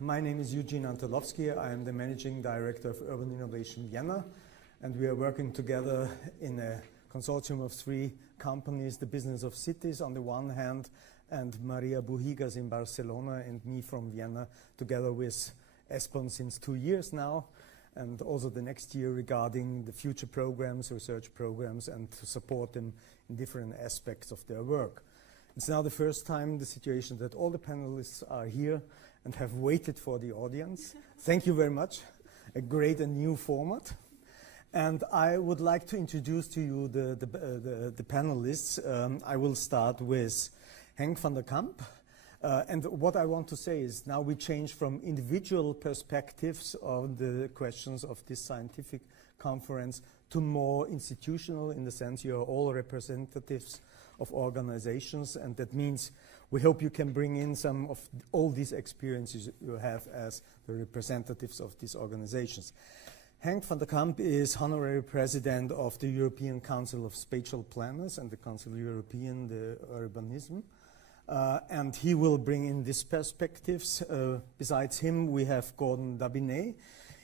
My name is Eugen Antalovsky. I am the Managing Director of Urban Innovation Vienna, and we are working together in a consortium of 3 companies, the Business of Cities on the one hand, and Maria Buhigas in Barcelona and me from Vienna, together with ESPON since 2 years now, and also the next year regarding the future programs, research programs, and to support them in different aspects of their work. It's now the first time the situation that all the panelists are here and have waited for the audience. Thank you very much. A great and new format. And I would like to introduce to you the panelists. I will start with Henk van der Kamp. And what I want to say is now we change from individual perspectives on the questions of this scientific conference to more institutional, in the sense you are all representatives of organizations, and that means we hope you can bring in some of all these experiences you have as the representatives of these organizations. Henk van der Kamp is Honorary President of the European Council of Spatial Planners and the Council of European, the Urbanism. And he will bring in these perspectives. Besides him, we have Gordon Dabinett.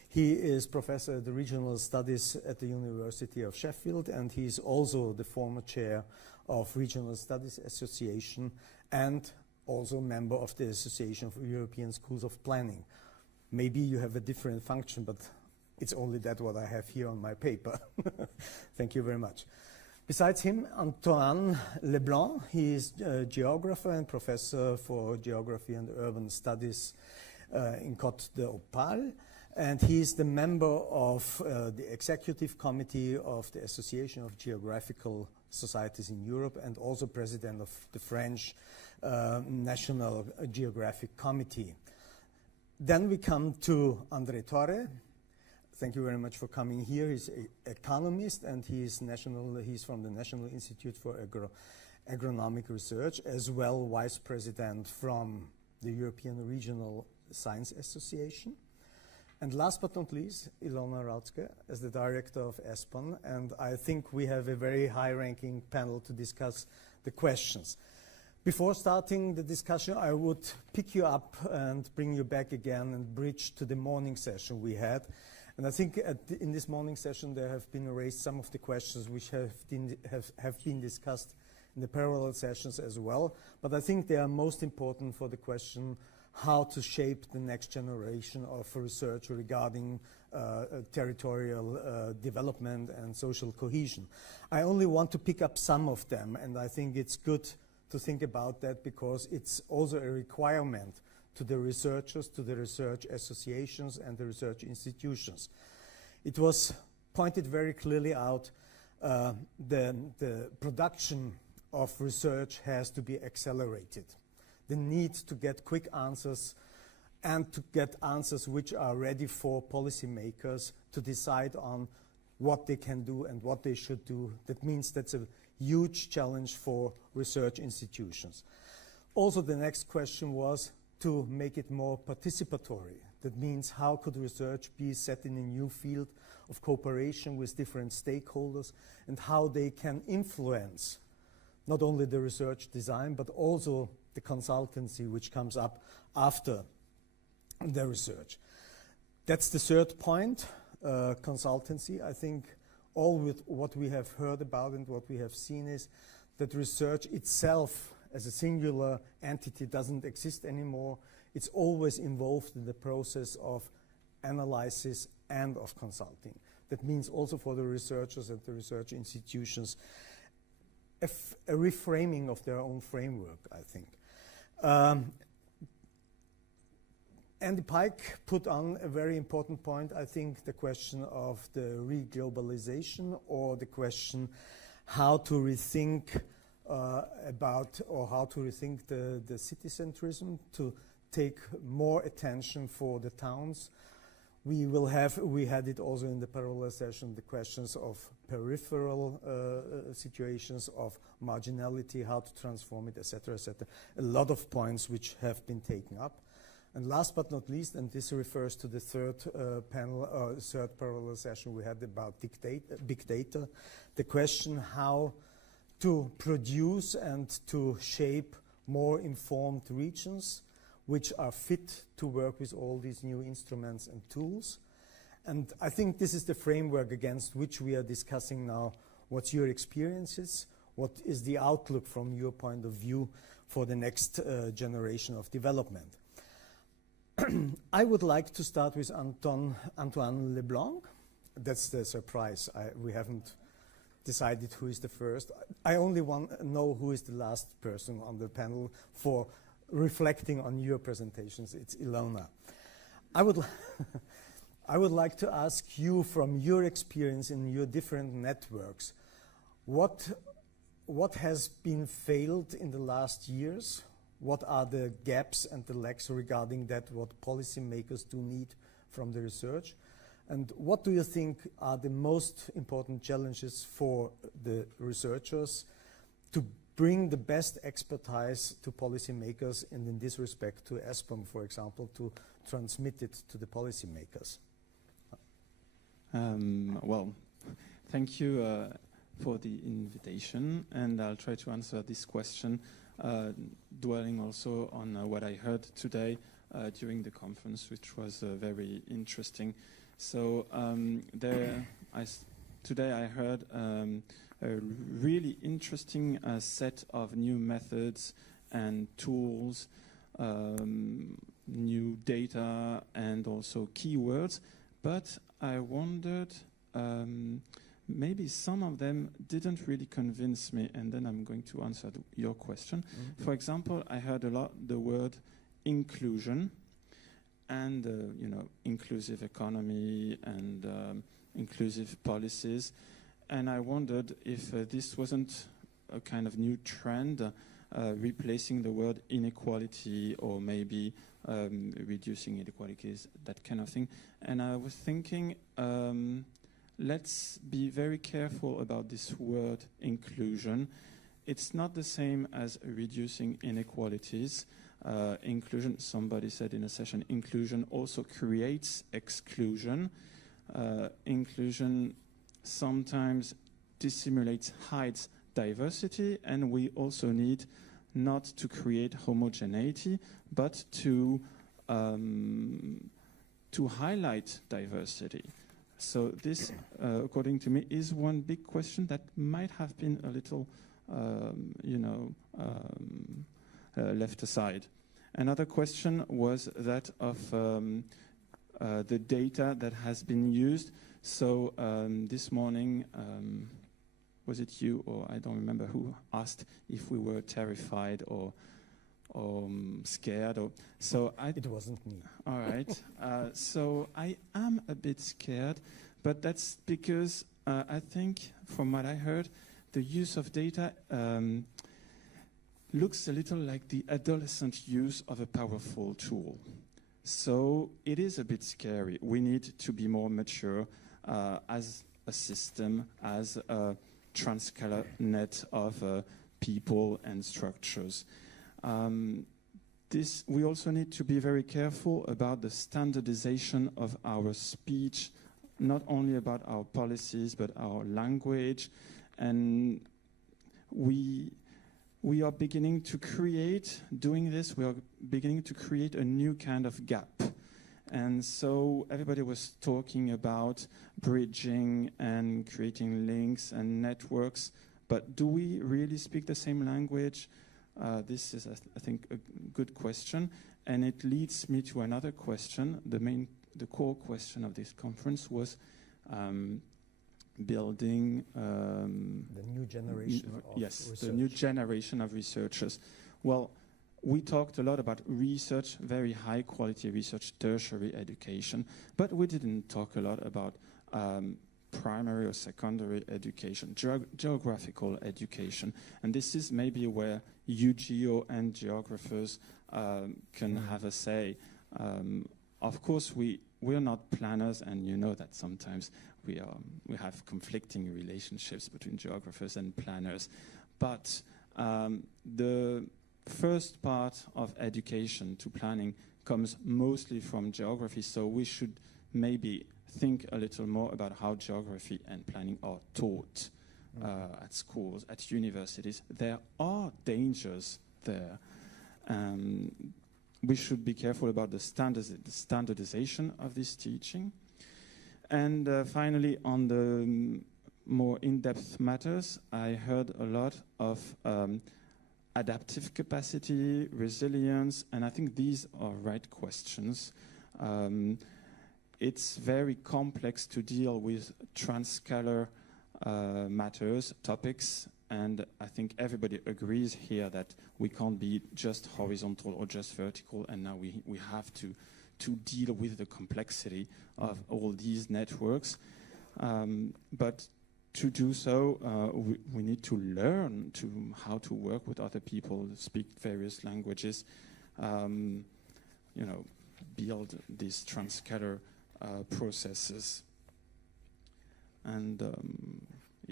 He is Professor of the Regional Studies at the University of Sheffield, and he is also the former chair of Regional Studies Association and also member of the Association of European Schools of Planning. Maybe you have a different function, but it's only that what I have here on my paper. Thank you very much. Besides him, Antoine Blanc. He is a geographer and professor for geography and urban studies in Cote d'Opale. And he is the member of the executive committee of the Association of Geographical Societies in Europe, and also president of the French National Geographic Committee. Then we come to André Torre. Thank you very much for coming here. He's an economist, and he's from the National Institute for Agronomic Research, as well vice president from the European Regional Science Association. And last but not least, Ilona Raugze as the director of ESPON, and I think we have a very high-ranking panel to discuss the questions. Before starting the discussion, I would pick you up and bring you back again and bridge to the morning session we had. And I think in this morning session there have been raised some of the questions which have been discussed in the parallel sessions as well, but I think they are most important for the question how to shape the next generation of research regarding territorial development and social cohesion. I only want to pick up some of them, and I think it's good to think about that because it's also a requirement to the researchers, to the research associations and the research institutions. It was pointed very clearly out the production of research has to be accelerated. The need to get quick answers and to get answers which are ready for policymakers to decide on what they can do and what they should do. That means that's a huge challenge for research institutions. Also, the next question was to make it more participatory. That means how could research be set in a new field of cooperation with different stakeholders and how they can influence not only the research design but also the consultancy which comes up after the research. That's the third point, consultancy. I think all with what we have heard about and what we have seen is that research itself as a singular entity doesn't exist anymore. It's always involved in the process of analysis and of consulting. That means also for the researchers and the research institutions a reframing of their own framework, I think. Andy Pike put on a very important point, I think, the question of the re-globalization, or the question how to rethink the city-centrism, to take more attention for the towns. We had it also in the parallel session, the questions of peripheral situations, of marginality, how to transform it, etc., etc. A lot of points which have been taken up. And last but not least, and this refers to the third third parallel session we had about big data, the question how to produce and to shape more informed regions which are fit to work with all these new instruments and tools. And I think this is the framework against which we are discussing now. What's your experiences? What is the outlook from your point of view for the next generation of development? I would like to start with Antoine Leblanc. That's the surprise. We haven't decided who is the first. I only know who is the last person on the panel for reflecting on your presentations. It's Ilona. I would like to ask you, from your experience in your different networks, what has been failed in the last years? What are the gaps and the lacks regarding that, what policymakers do need from the research? And what do you think are the most important challenges for the researchers to bring the best expertise to policymakers, and in this respect to ESPON, for example, to transmit it to the policymakers? Well, thank you for the invitation, and I'll try to answer this question, dwelling also on what I heard today during the conference, which was very interesting. So today I heard a really interesting set of new methods and tools, new data, and also keywords, but I wondered, maybe some of them didn't really convince me, and then I'm going to answer your question. Mm-hmm. For example, I heard a lot the word inclusion and, inclusive economy and inclusive policies, and I wondered if this wasn't a kind of new trend, replacing the word inequality or maybe reducing inequalities, that kind of thing. And I was thinking, let's be very careful about this word inclusion. It's not the same as reducing inequalities. Inclusion, somebody said in a session, inclusion also creates exclusion. Inclusion sometimes dissimulates, hides diversity, and we also need not to create homogeneity, but to highlight diversity. So this, according to me, is one big question that might have been a little, left aside. Another question was that of the data that has been used. So this morning, was it you or I don't remember who asked if we were terrified or scared? It wasn't me. All right. So I am a bit scared, but that's because I think, from what I heard, the use of data looks a little like the adolescent use of a powerful tool. So it is a bit scary. We need to be more mature as a system, as a transcalar net of people and structures. We also need to be very careful about the standardization of our speech, not only about our policies, but our language. And we are beginning to create, doing this, we are beginning to create a new kind of gap. And so everybody was talking about bridging and creating links and networks, but do we really speak the same language? This is, I think, a good question, and it leads me to another question. The core question of this conference was building the new generation of research. The new generation of researchers. Well, we talked a lot about research, very high quality research, tertiary education, but we didn't talk a lot about primary or secondary education, geographical education. And this is maybe where EUGEO and geographers can have a say. Of course, we're not planners, and you know that sometimes we have conflicting relationships between geographers and planners. But the first part of education to planning comes mostly from geography, so we should maybe think a little more about how geography and planning are taught at schools, at universities. There are dangers there. we should be careful about the standardization of this teaching. And finally, on the more in-depth matters, I heard a lot of adaptive capacity, resilience, and I think these are right questions. It's very complex to deal with transcalar matters, topics, and I think everybody agrees here that we can't be just horizontal or just vertical, and now we have to deal with the complexity of all these networks. But to do so, we need to learn how to work with other people, speak various languages, build these transcalar processes. And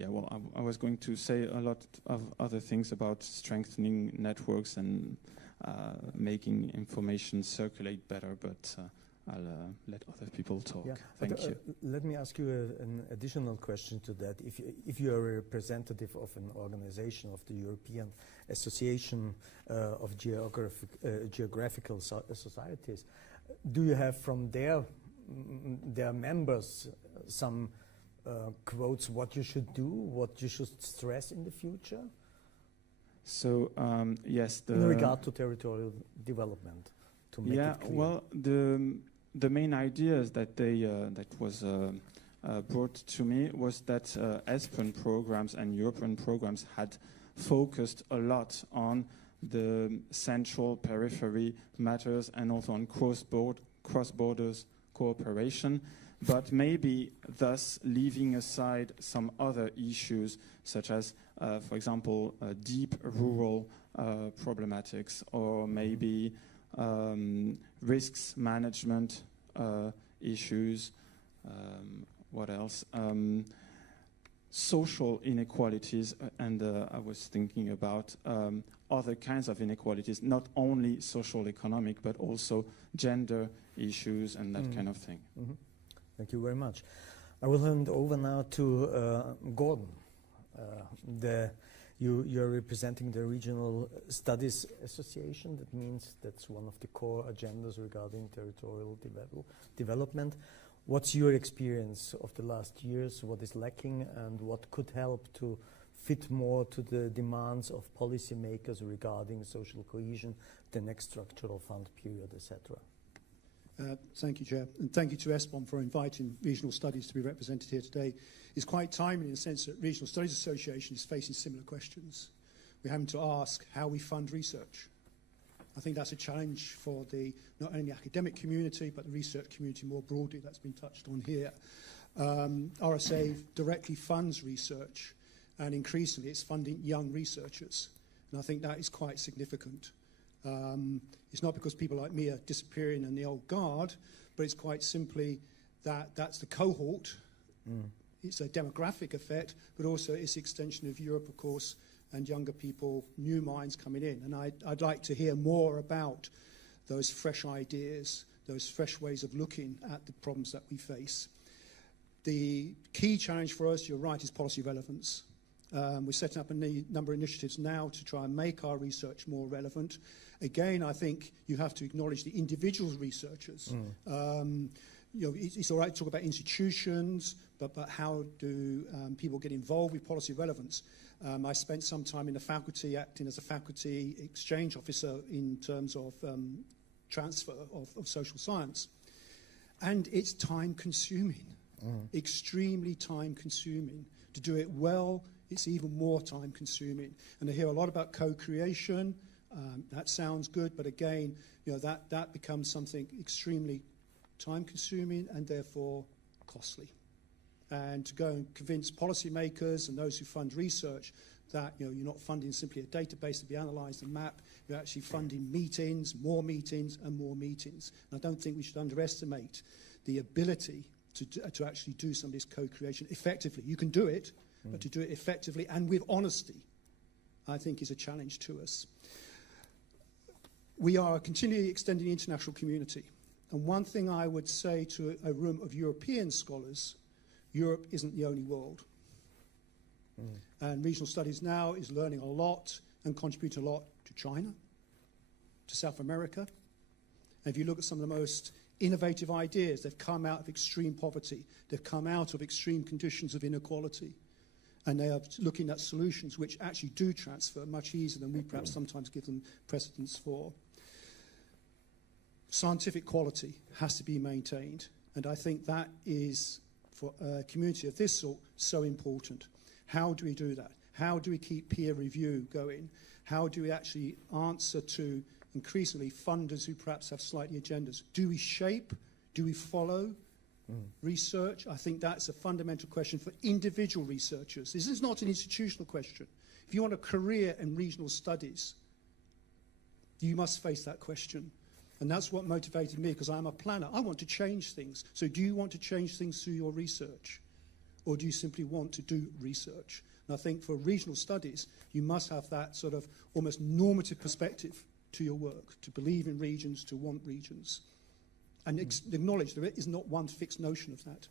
I was going to say a lot of other things about strengthening networks and making information circulate better, but I'll let other people talk. Yeah, Thank you. Let me ask you an additional question to that. If you are a representative of an organization of the European Association of Geographical Societies, do you have from their members some quotes what you should do, what you should stress in the future? So yes, in regard to territorial development, to make it clear. Well, the main ideas that that was brought to me was that ESPON programs and European programs had focused a lot on the central periphery matters and also on cross-borders cooperation, but maybe thus leaving aside some other issues such as, for example, deep rural problematics, or maybe risks management issues. What else? Social inequalities, and I was thinking about other kinds of inequalities, not only social economic, but also gender issues and that kind of thing. Mm-hmm. Thank you very much. I will hand over now to Gordon. You're representing the Regional Studies Association. That means that's one of the core agendas regarding territorial development. What's your experience of the last years? What is lacking and what could help to fit more to the demands of policymakers regarding social cohesion, the next structural fund period, etc.? Thank you, Chair, and thank you to ESPON for inviting regional studies to be represented here today. It's quite timely in the sense that Regional Studies Association is facing similar questions. We're having to ask how we fund research. I think that's a challenge for the not only academic community, but the research community more broadly that's been touched on here. RSA directly funds research, and increasingly it's funding young researchers, and I think that is quite significant. It's not because people like me are disappearing in the old guard, but it's quite simply that that's the cohort. It's a demographic effect, but also it's the extension of Europe, of course, and younger people, new minds coming in. And I'd like to hear more about those fresh ideas, those fresh ways of looking at the problems that we face. The key challenge for us, you're right, is policy relevance. We're setting up a number of initiatives now to try and make our research more relevant. Again, I think you have to acknowledge the individual researchers. It's all right to talk about institutions, but how do people get involved with policy relevance? I spent some time in the faculty acting as a faculty exchange officer in terms of transfer of social science. And it's time consuming, extremely time consuming. To do it well, it's even more time consuming. And I hear a lot about co-creation. That sounds good, but again, that becomes something extremely time consuming and therefore costly. And to go and convince policymakers and those who fund research that you're not funding simply a database to be analysed and mapped, you're actually funding meetings, and more meetings. And I don't think we should underestimate the ability to actually do some of this co-creation effectively. You can do it, but to do it effectively and with honesty, I think is a challenge to us. We are continually extending the international community. And one thing I would say to a room of European scholars, Europe isn't the only world. And regional studies now is learning a lot and contributing a lot to China, to South America, And if you look at some of the most innovative ideas, they've come out of extreme poverty. They've come out of extreme conditions of inequality. And they are looking at solutions which actually do transfer much easier than we perhaps sometimes give them precedence for. Scientific quality has to be maintained. And I think that is, for a community of this sort, so important. How do we do that? How do we keep peer review going? How do we actually answer to increasingly funders who perhaps have slightly agendas? Do we shape? Do we follow research? I think that's a fundamental question for individual researchers. This is not an institutional question. If you want a career in regional studies, you must face that question. And that's what motivated me, because I'm a planner. I want to change things. So do you want to change things through your research? Or do you simply want to do research? And I think for regional studies, you must have that sort of almost normative perspective to your work, to believe in regions, to want regions, and acknowledge there is not one fixed notion of that.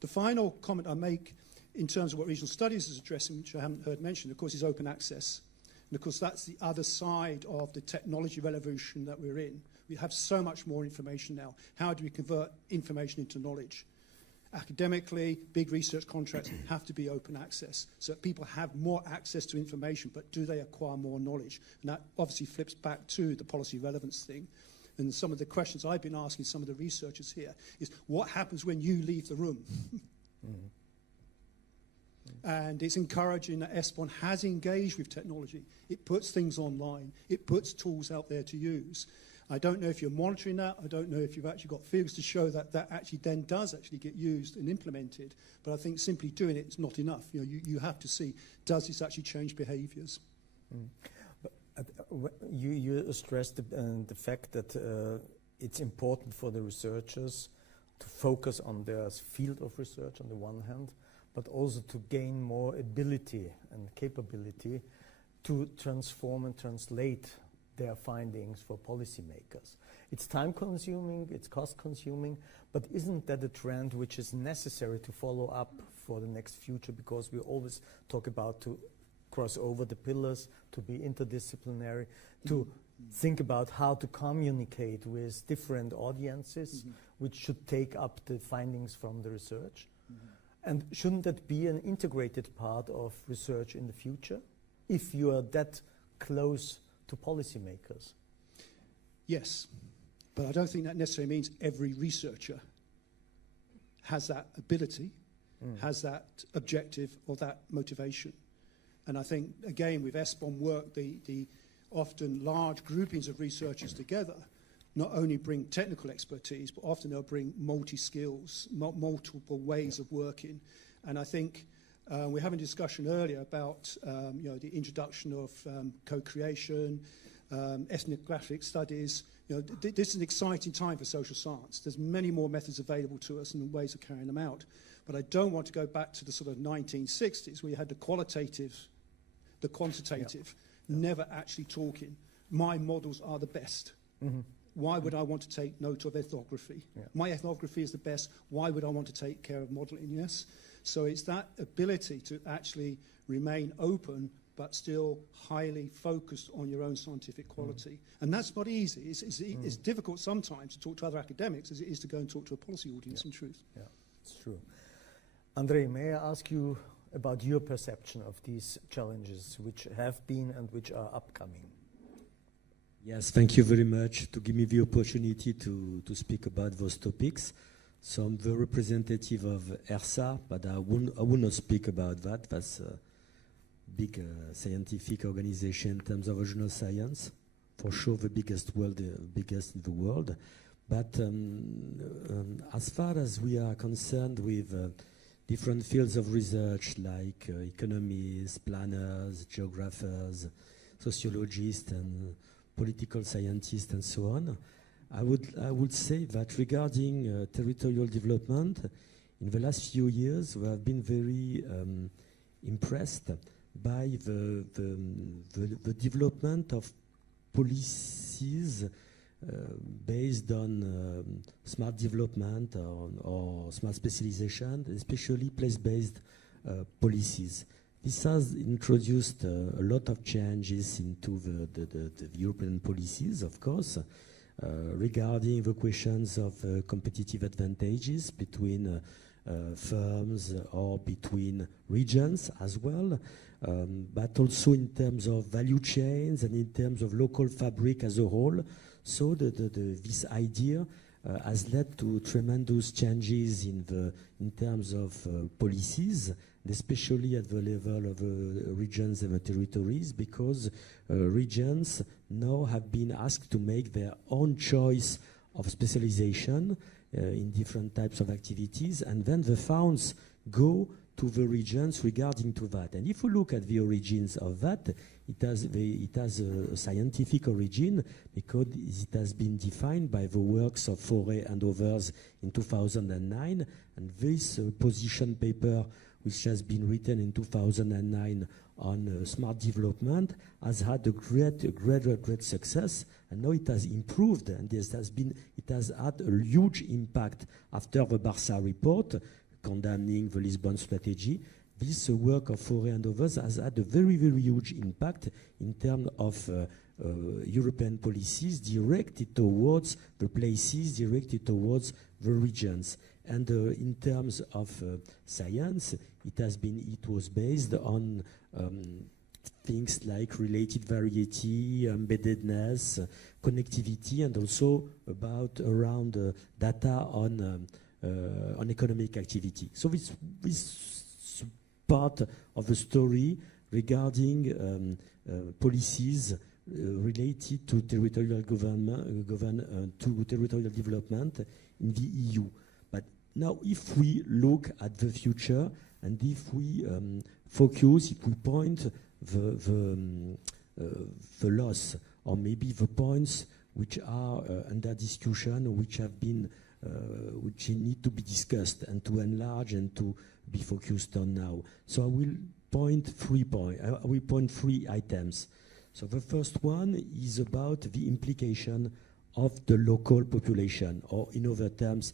The final comment I make in terms of what regional studies is addressing, which I haven't heard mentioned, of course, is open access. And of course, that's the other side of the technology revolution that we're in. We have so much more information now. How do we convert information into knowledge? Academically, big research contracts have to be open access, so that people have more access to information, but do they acquire more knowledge? And that obviously flips back to the policy relevance thing. And some of the questions I've been asking some of the researchers here is, what happens when you leave the room? And it's encouraging that ESPON has engaged with technology. It puts things online. It puts tools out there to use. I don't know if you're monitoring that. I don't know if you've actually got figures to show that that actually then does actually get used and implemented. But I think simply doing it is not enough. You have to see, does this actually change behaviours? You stressed the fact that it's important for the researchers to focus on their field of research on the one hand, but also to gain more ability and capability to transform and translate their findings for policymakers. It's time-consuming, it's cost-consuming, but isn't that a trend which is necessary to follow up for the next future? Because we always talk about to cross over the pillars, to be interdisciplinary, to think about how to communicate with different audiences, which should take up the findings from the research. And shouldn't that be an integrated part of research in the future, if you are that close to policymakers? Yes, but I don't think that necessarily means every researcher has that ability, has that objective or that motivation. And I think, again, with ESPON work, the often large groupings of researchers together not only bring technical expertise, but often they'll bring multi-skills, multiple ways of working. And I think we're having a discussion earlier about the introduction of co-creation, ethnographic studies. This is an exciting time for social science. There's many more methods available to us and ways of carrying them out. But I don't want to go back to the sort of 1960s where you had the qualitative, the quantitative, never actually talking. My models are the best. Why would I want to take note of ethnography? My ethnography is the best. Why would I want to take care of modeling? Yes. So it's that ability to actually remain open, but still highly focused on your own scientific quality. And that's not easy. It's difficult sometimes to talk to other academics as it is to go and talk to a policy audience, in truth. Yeah, it's true. Andre, may I ask you about your perception of these challenges which have been and which are upcoming? Yes, thank you very much to give me the opportunity to speak about those topics. So I'm the representative of ERSA, but I will not speak about that. That's a big scientific organization in terms of regional science, for sure the biggest in the world. But as far as we are concerned with different fields of research like economists, planners, geographers, sociologists, and political scientists, and so on, I would say that regarding territorial development, in the last few years, we have been very impressed by the development of policies based on smart development or smart specialization, especially place-based policies. This has introduced a lot of changes into the European policies, of course, regarding the questions of competitive advantages between firms or between regions as well, but also in terms of value chains and in terms of local fabric as a whole. So this idea has led to tremendous changes in terms of policies, especially at the level of regions and the territories, because regions now have been asked to make their own choice of specialization in different types of activities, and then the funds go to the regions regarding to that. And if we look at the origins of that, it has a scientific origin, because it has been defined by the works of Torre and others in 2009, and this position paper, which has been written in 2009 on smart development, has had a great success, and now it has improved, and it has had a huge impact after the Barça report condemning the Lisbon strategy. This work of Torre and others has had a very huge impact in terms of European policies directed towards the places, directed towards the regions. And in terms of science, it was based on things like related variety, embeddedness, connectivity, and also around data on economic activity. So this part of the story regarding policies related to territorial to territorial development in the EU. But now, if we look at the future, and if we focus, if we point the loss, or maybe the points which are under discussion, which have been which need to be discussed and to enlarge and to be focused on now. So I will point three items. So the first one is about the implication of the local population, or in other terms,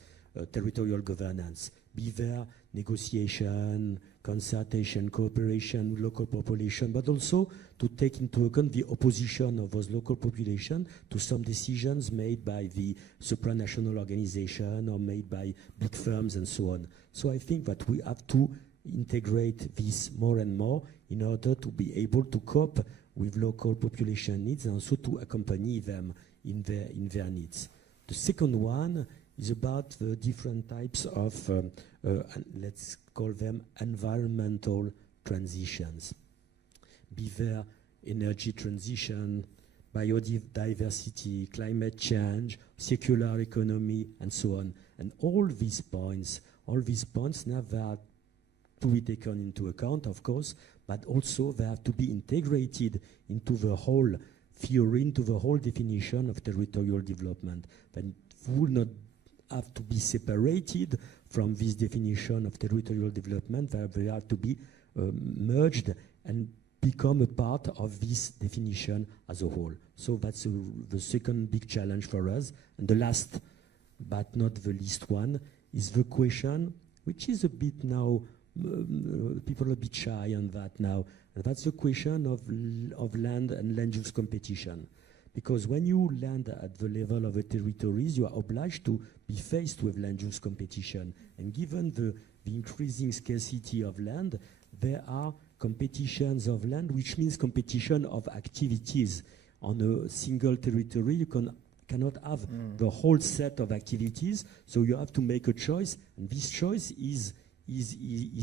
territorial governance. Be there negotiation, consultation, cooperation with local population, but also to take into account the opposition of those local population to some decisions made by the supranational organization or made by big firms and so on. So I think that we have to integrate this more and more in order to be able to cope with local population needs and also to accompany them in their needs. The second one is about the different types of, let's call them environmental transitions. Be there energy transition, biodiversity, climate change, circular economy, and so on. And all these points now they are to be taken into account, of course, but also they have to be integrated into the whole theory, into the whole definition of territorial development. And would not have to be separated from this definition of territorial development. They have to be merged and become a part of this definition as a whole. So that's the second big challenge for us. And the last, but not the least one, is the question, which is a bit now, people are a bit shy on that now, and that's the question of land and land use competition. Because when you land at the level of the territories, you are obliged to be faced with land use competition. And given the increasing scarcity of land, there are competitions of land, which means competition of activities. On a single territory, you cannot have the whole set of activities, so you have to make a choice, and this choice is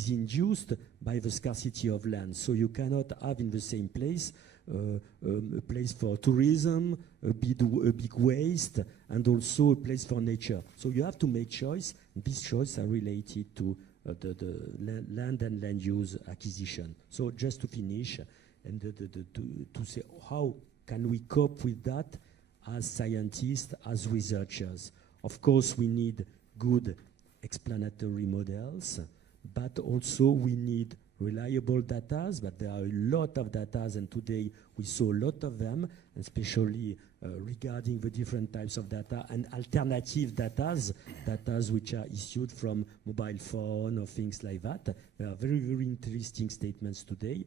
induced by the scarcity of land. So you cannot have in the same place a place for tourism, a big waste, and also a place for nature. So you have to make choice, and these choices are related to the land and land use acquisition. So just to finish, and to say how can we cope with that as scientists, as researchers. Of course, we need good explanatory models, but also we need reliable data, but there are a lot of data, and today we saw a lot of them, especially regarding the different types of data and alternative data which are issued from mobile phone or things like that. There are very, very interesting statements today.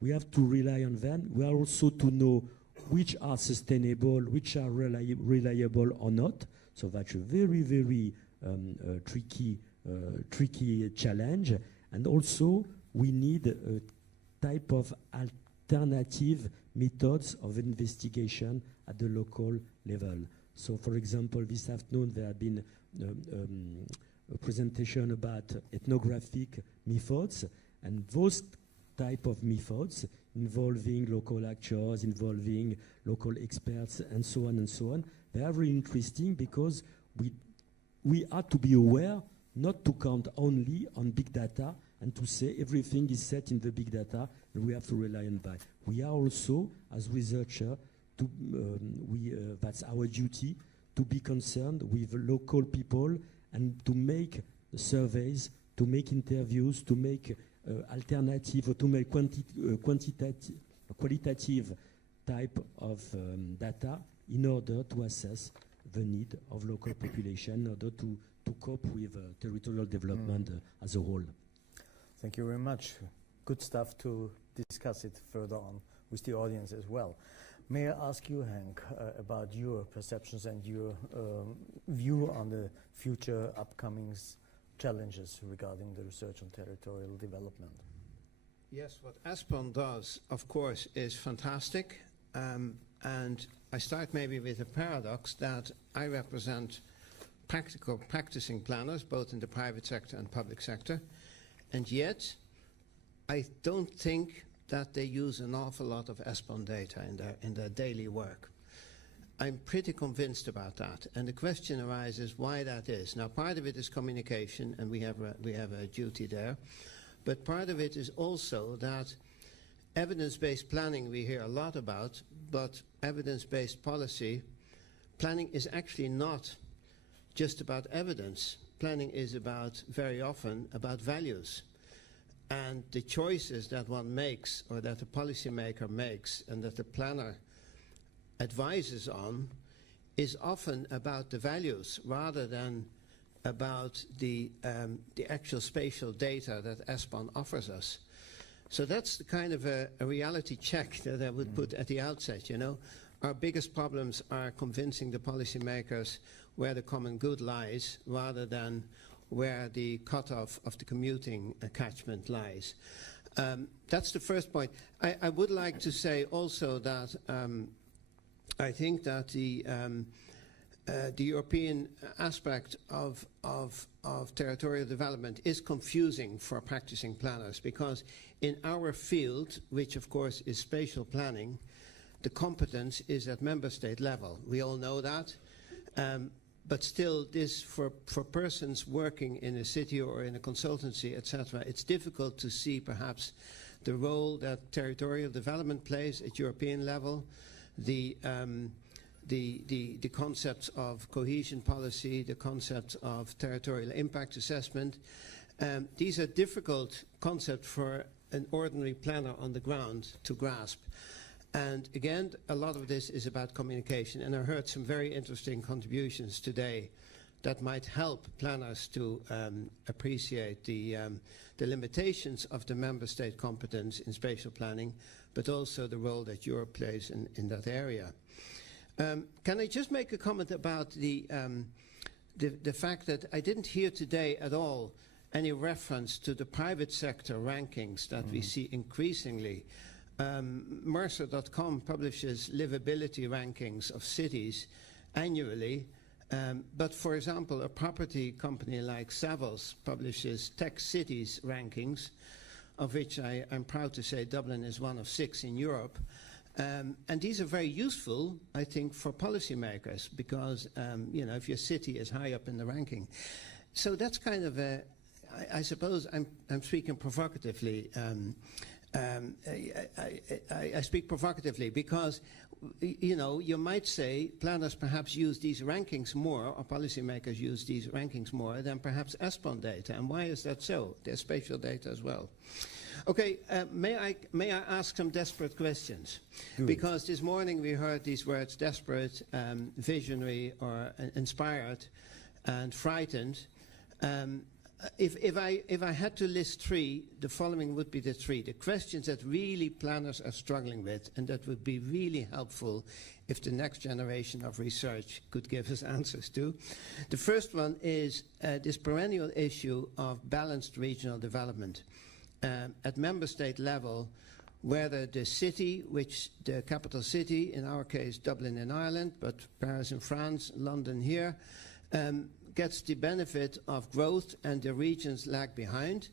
We have to rely on them. We are also to know which are sustainable, which are reliable or not. So that's a very, very tricky challenge. And also, we need a type of alternative methods of investigation at the local level. So, for example, this afternoon there have been a presentation about ethnographic methods, and those type of methods involving local actors, involving local experts, and so on, they are very interesting because we are to be aware not to count only on big data and to say everything is set in the big data and we have to rely on that. We are also, as researchers, that's our duty, to be concerned with local people and to make surveys, to make interviews, to make alternative, or to make qualitative type of data in order to assess the need of local population, in order to cope with territorial development as a whole. Thank you very much. Good stuff to discuss it further on with the audience as well. May I ask you, Henk, about your perceptions and your view on the future upcoming challenges regarding the research on territorial development? Yes, what ESPON does, of course, is fantastic. And I start maybe with a paradox that I represent practical practicing planners, both in the private sector and public sector. And yet, I don't think that they use an awful lot of ESPON data in their daily work. I'm pretty convinced about that. And the question arises why that is. Now, part of it is communication, and we have a duty there. But part of it is also that evidence-based planning we hear a lot about, but evidence-based policy planning is actually not just about evidence. Planning is very often about values. And the choices that one makes, or that the policymaker makes, and that the planner advises on, is often about the values rather than about the actual spatial data that ESPON offers us. So that's the kind of a reality check that I would put at the outset, you know. Our biggest problems are convincing the policymakers where the common good lies rather than where the cutoff of the commuting catchment lies. That's the first point. I would like to say also that I think that the European aspect of territorial development is confusing for practicing planners, because in our field, which of course is spatial planning, the competence is at member state level. We all know that. But still, this for persons working in a city or in a consultancy, etc., it's difficult to see perhaps the role that territorial development plays at European level, the concepts of cohesion policy, the concepts of territorial impact assessment. These are difficult concepts for an ordinary planner on the ground to grasp. And again, a lot of this is about communication, and I heard some very interesting contributions today that might help planners to appreciate the limitations of the member state competence in spatial planning, but also the role that Europe plays in that area. Can I just make a comment about the fact that I didn't hear today at all any reference to the private sector rankings that we see increasingly. Mercer.com publishes livability rankings of cities annually, but for example, a property company like Savills publishes tech cities rankings, of which I'm proud to say Dublin is one of 6 in Europe. And these are very useful, I think, for policymakers, because you know, if your city is high up in the ranking. So that's kind of a, I suppose I'm speaking provocatively. I speak provocatively because, you know, you might say planners perhaps use these rankings more, or policymakers use these rankings more than perhaps ESPON data. And why is that so? There's spatial data as well. Okay, may I ask some desperate questions? Because this morning we heard these words: desperate, visionary, or inspired, and frightened. if I had to list three, the following would be the three. The questions that really planners are struggling with, and that would be really helpful if the next generation of research could give us answers to. The first one is this perennial issue of balanced regional development. At member state level, whether the city, which the capital city, in our case Dublin in Ireland, but Paris in France, London here, gets the benefit of growth and the regions lag behind.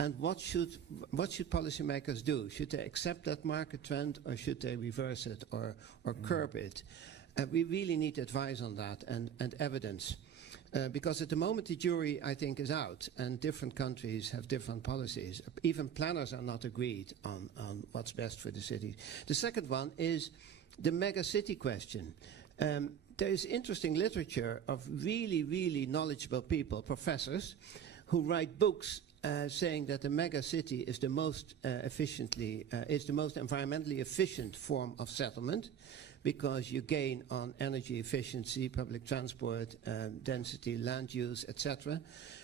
And what should policymakers do? Should they accept that market trend, or should they reverse it or curb it? We really need advice on that and evidence. Because at the moment the jury, I think, is out, and different countries have different policies. Even planners are not agreed on what's best for the city. The second one is the megacity question. There is interesting literature of really, really knowledgeable people, professors, who write books saying that the megacity is the most environmentally efficient form of settlement, because you gain on energy efficiency, public transport, density, land use, etc.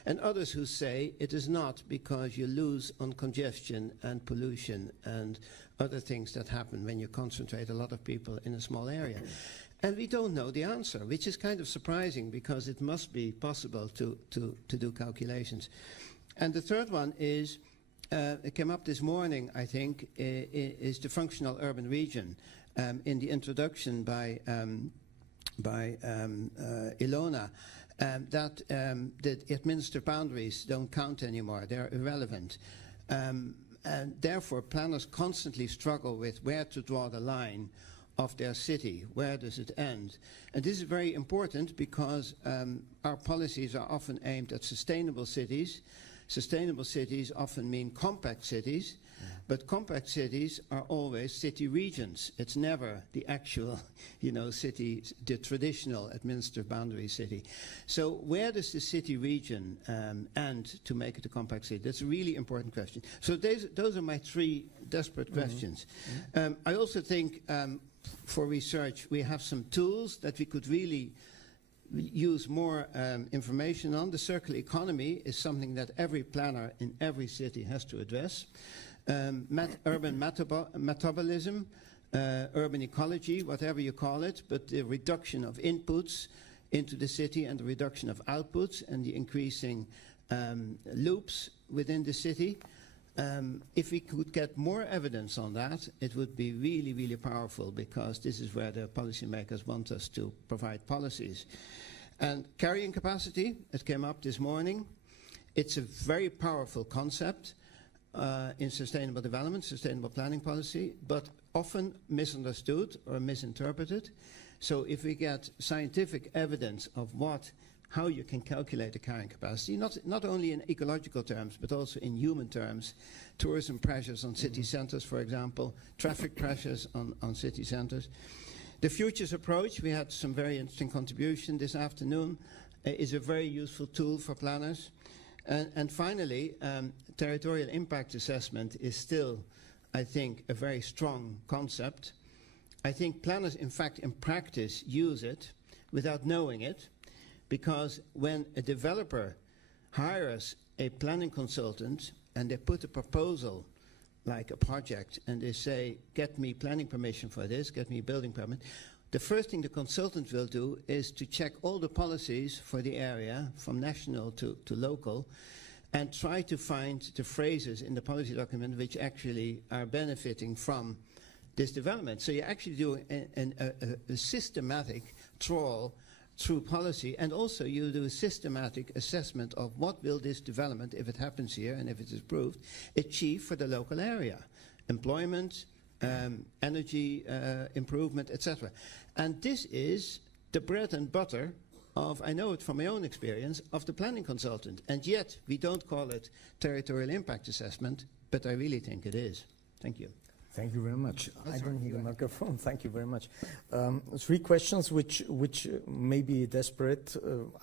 And others who say it is not, because you lose on congestion and pollution and other things that happen when you concentrate a lot of people in a small area. And we don't know the answer, which is kind of surprising, because it must be possible to do calculations. And the third one is, it came up this morning, I think, is the functional urban region. In the introduction by Ilona, that the administered boundaries don't count anymore, they're irrelevant. And therefore planners constantly struggle with where to draw the line of their city, where does it end? And this is very important, because our policies are often aimed at sustainable cities. Sustainable cities often mean compact cities, but compact cities are always city regions. It's never the actual, city, the traditional administered boundary city. So where does the city region end to make it a compact city? That's a really important question. So those are my three desperate questions. I also think for research we have some tools that we could really use more information on. The circular economy is something that every planner in every city has to address. Urban metabolism, urban ecology, whatever you call it, but the reduction of inputs into the city and the reduction of outputs and the increasing loops within the city. If we could get more evidence on that, it would be really, really powerful, because this is where the policymakers want us to provide policies. And carrying capacity, it came up this morning. It's a very powerful concept in sustainable development, sustainable planning policy, but often misunderstood or misinterpreted. So if we get scientific evidence of how you can calculate the carrying capacity, not only in ecological terms, but also in human terms, tourism pressures on city centers, for example, traffic pressures on city centers. The futures approach, we had some very interesting contribution this afternoon, is a very useful tool for planners. And finally, territorial impact assessment is still, I think, a very strong concept. I think planners, in fact, in practice, use it without knowing it, because when a developer hires a planning consultant and they put a proposal, like a project, and they say, get me planning permission for this, get me a building permit, the first thing the consultant will do is to check all the policies for the area, from national to local, and try to find the phrases in the policy document which actually are benefiting from this development. So you actually do a systematic trawl through policy, and also you do a systematic assessment of what will this development, if it happens here and if it is approved, achieve for the local area. Employment, energy improvement, etc. And this is the bread and butter of, I know it from my own experience, of the planning consultant. And yet we don't call it territorial impact assessment, but I really think it is. Thank you. Thank you very much. I don't need a microphone. Thank you very much. Three questions which may be desperate.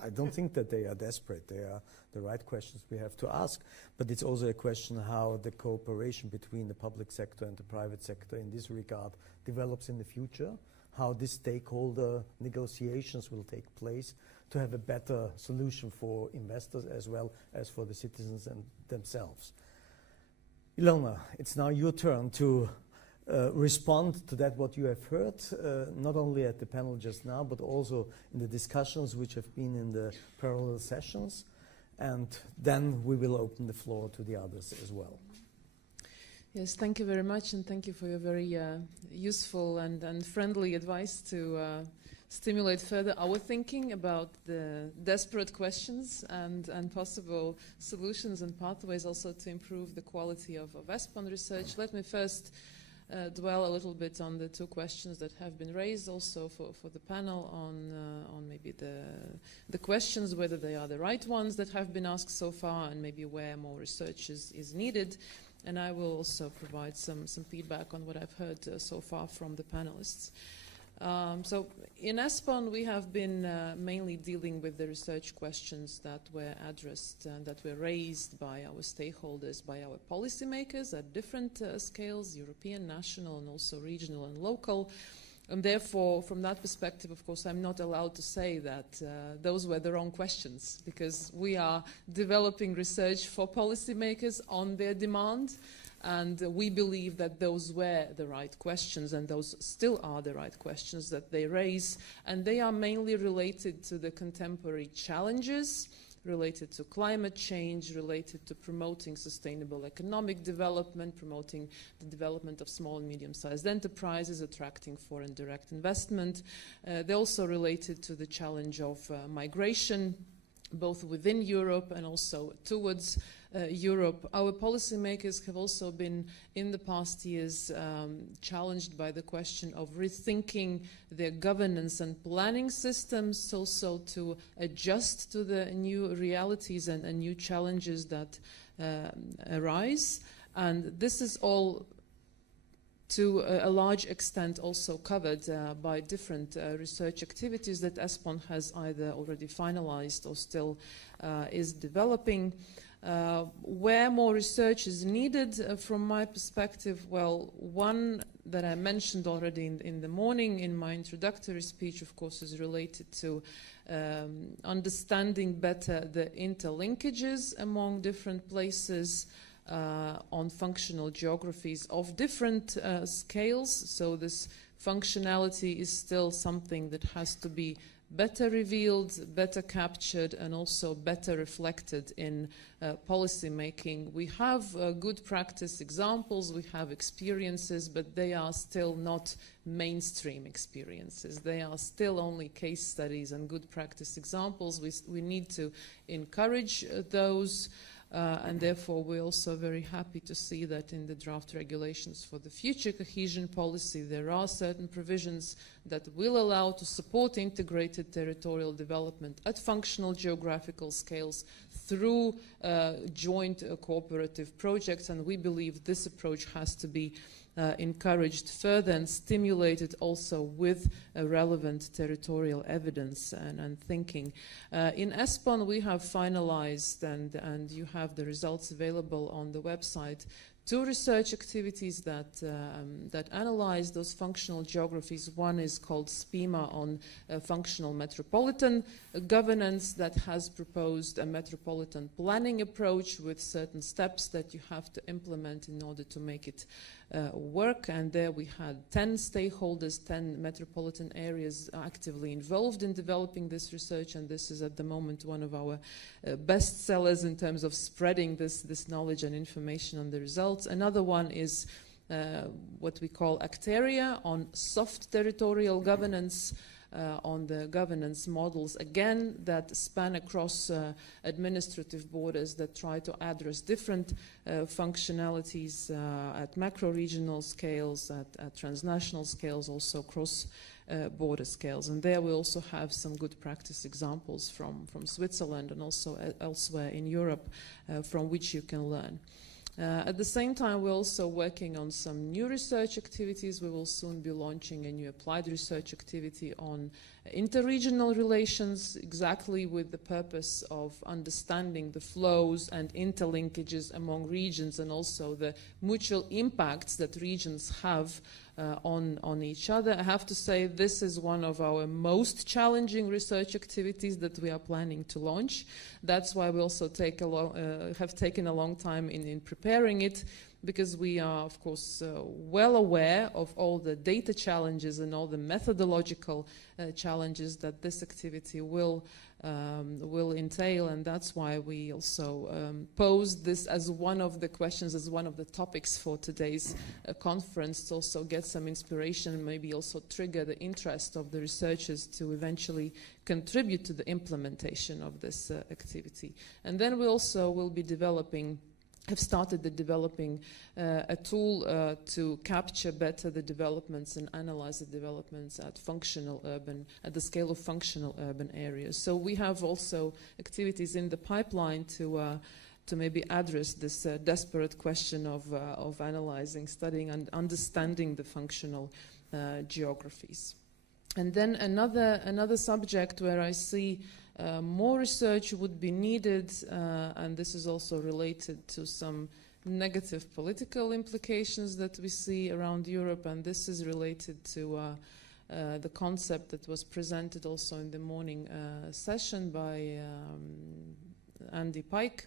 I don't think that they are desperate. They are the right questions we have to ask. But it's also a question how the cooperation between the public sector and the private sector in this regard develops in the future, how these stakeholder negotiations will take place. to have a better solution for investors as well as for the citizens and themselves. Ilona, it's now your turn to respond to that what you have heard, not only at the panel just now, but also in the discussions which have been in the parallel sessions. And then we will open the floor to the others as well. Yes, thank you very much, and thank you for your very useful and friendly advice to stimulate further our thinking about the desperate questions and possible solutions and pathways also to improve the quality of ESPON research. Let me first dwell a little bit on the two questions that have been raised also for the panel on maybe the questions, whether they are the right ones that have been asked so far and maybe where more research is needed. And I will also provide some feedback on what I've heard so far from the panelists. So in ESPON, we have been mainly dealing with the research questions that were addressed and that were raised by our stakeholders, by our policymakers at different scales, European, national, and also regional and local. And therefore, from that perspective, of course, I'm not allowed to say that those were the wrong questions, because we are developing research for policymakers on their demand. And we believe that those were the right questions, and those still are the right questions that they raise. And they are mainly related to the contemporary challenges, related to climate change, related to promoting sustainable economic development, promoting the development of small and medium-sized enterprises, attracting foreign direct investment. They're also related to the challenge of migration, both within Europe and also towards Europe. Our policymakers have also been, in the past years, challenged by the question of rethinking their governance and planning systems, also to adjust to the new realities and new challenges that arise. And this is all to a large extent also covered by different research activities that ESPON has either already finalized or still is developing. Where more research is needed, from my perspective, well, one that I mentioned already in the morning in my introductory speech, of course, is related to understanding better the interlinkages among different places on functional geographies of different scales. So this functionality is still something that has to be better revealed, better captured, and also better reflected in policy making. We have good practice examples, we have experiences, but they are still not mainstream experiences. They are still only case studies and good practice examples. We need to encourage those. And therefore, we're also very happy to see that in the draft regulations for the future cohesion policy, there are certain provisions that will allow to support integrated territorial development at functional geographical scales through joint cooperative projects. And we believe this approach has to be encouraged further and stimulated also with relevant territorial evidence and thinking. In ESPON, we have finalized, and you have the results available on the website, 2 research activities that analyze those functional geographies. One is called SPIMA on functional metropolitan governance, that has proposed a metropolitan planning approach with certain steps that you have to implement in order to make it work. And there we had 10 stakeholders, 10 metropolitan areas actively involved in developing this research, and this is at the moment one of our best sellers in terms of spreading this knowledge and information on the results. Another one is what we call Acteria on soft territorial governance, on the governance models, again, that span across administrative borders, that try to address different functionalities at macro-regional scales, at transnational scales, also cross-border scales. And there we also have some good practice examples from Switzerland and also elsewhere in Europe from which you can learn. At the same time, we're also working on some new research activities. We will soon be launching a new applied research activity on interregional relations, exactly with the purpose of understanding the flows and interlinkages among regions, and also the mutual impacts that regions have on each other. I have to say this is one of our most challenging research activities that we are planning to launch. That's why we also have taken a long time in preparing it, because we are, of course, well aware of all the data challenges and all the methodological challenges that this activity will entail, and that's why we also posed this as one of the questions, as one of the topics for today's conference, to also get some inspiration and maybe also trigger the interest of the researchers to eventually contribute to the implementation of this activity. And then we also will be have started developing a tool to capture better the developments and analyze the developments at the scale of functional urban areas. So we have also activities in the pipeline to maybe address this desperate question of analyzing, studying, and understanding the functional geographies. And then another subject where I see more research would be needed, and this is also related to some negative political implications that we see around Europe, and this is related to the concept that was presented also in the morning session by Andy Pike.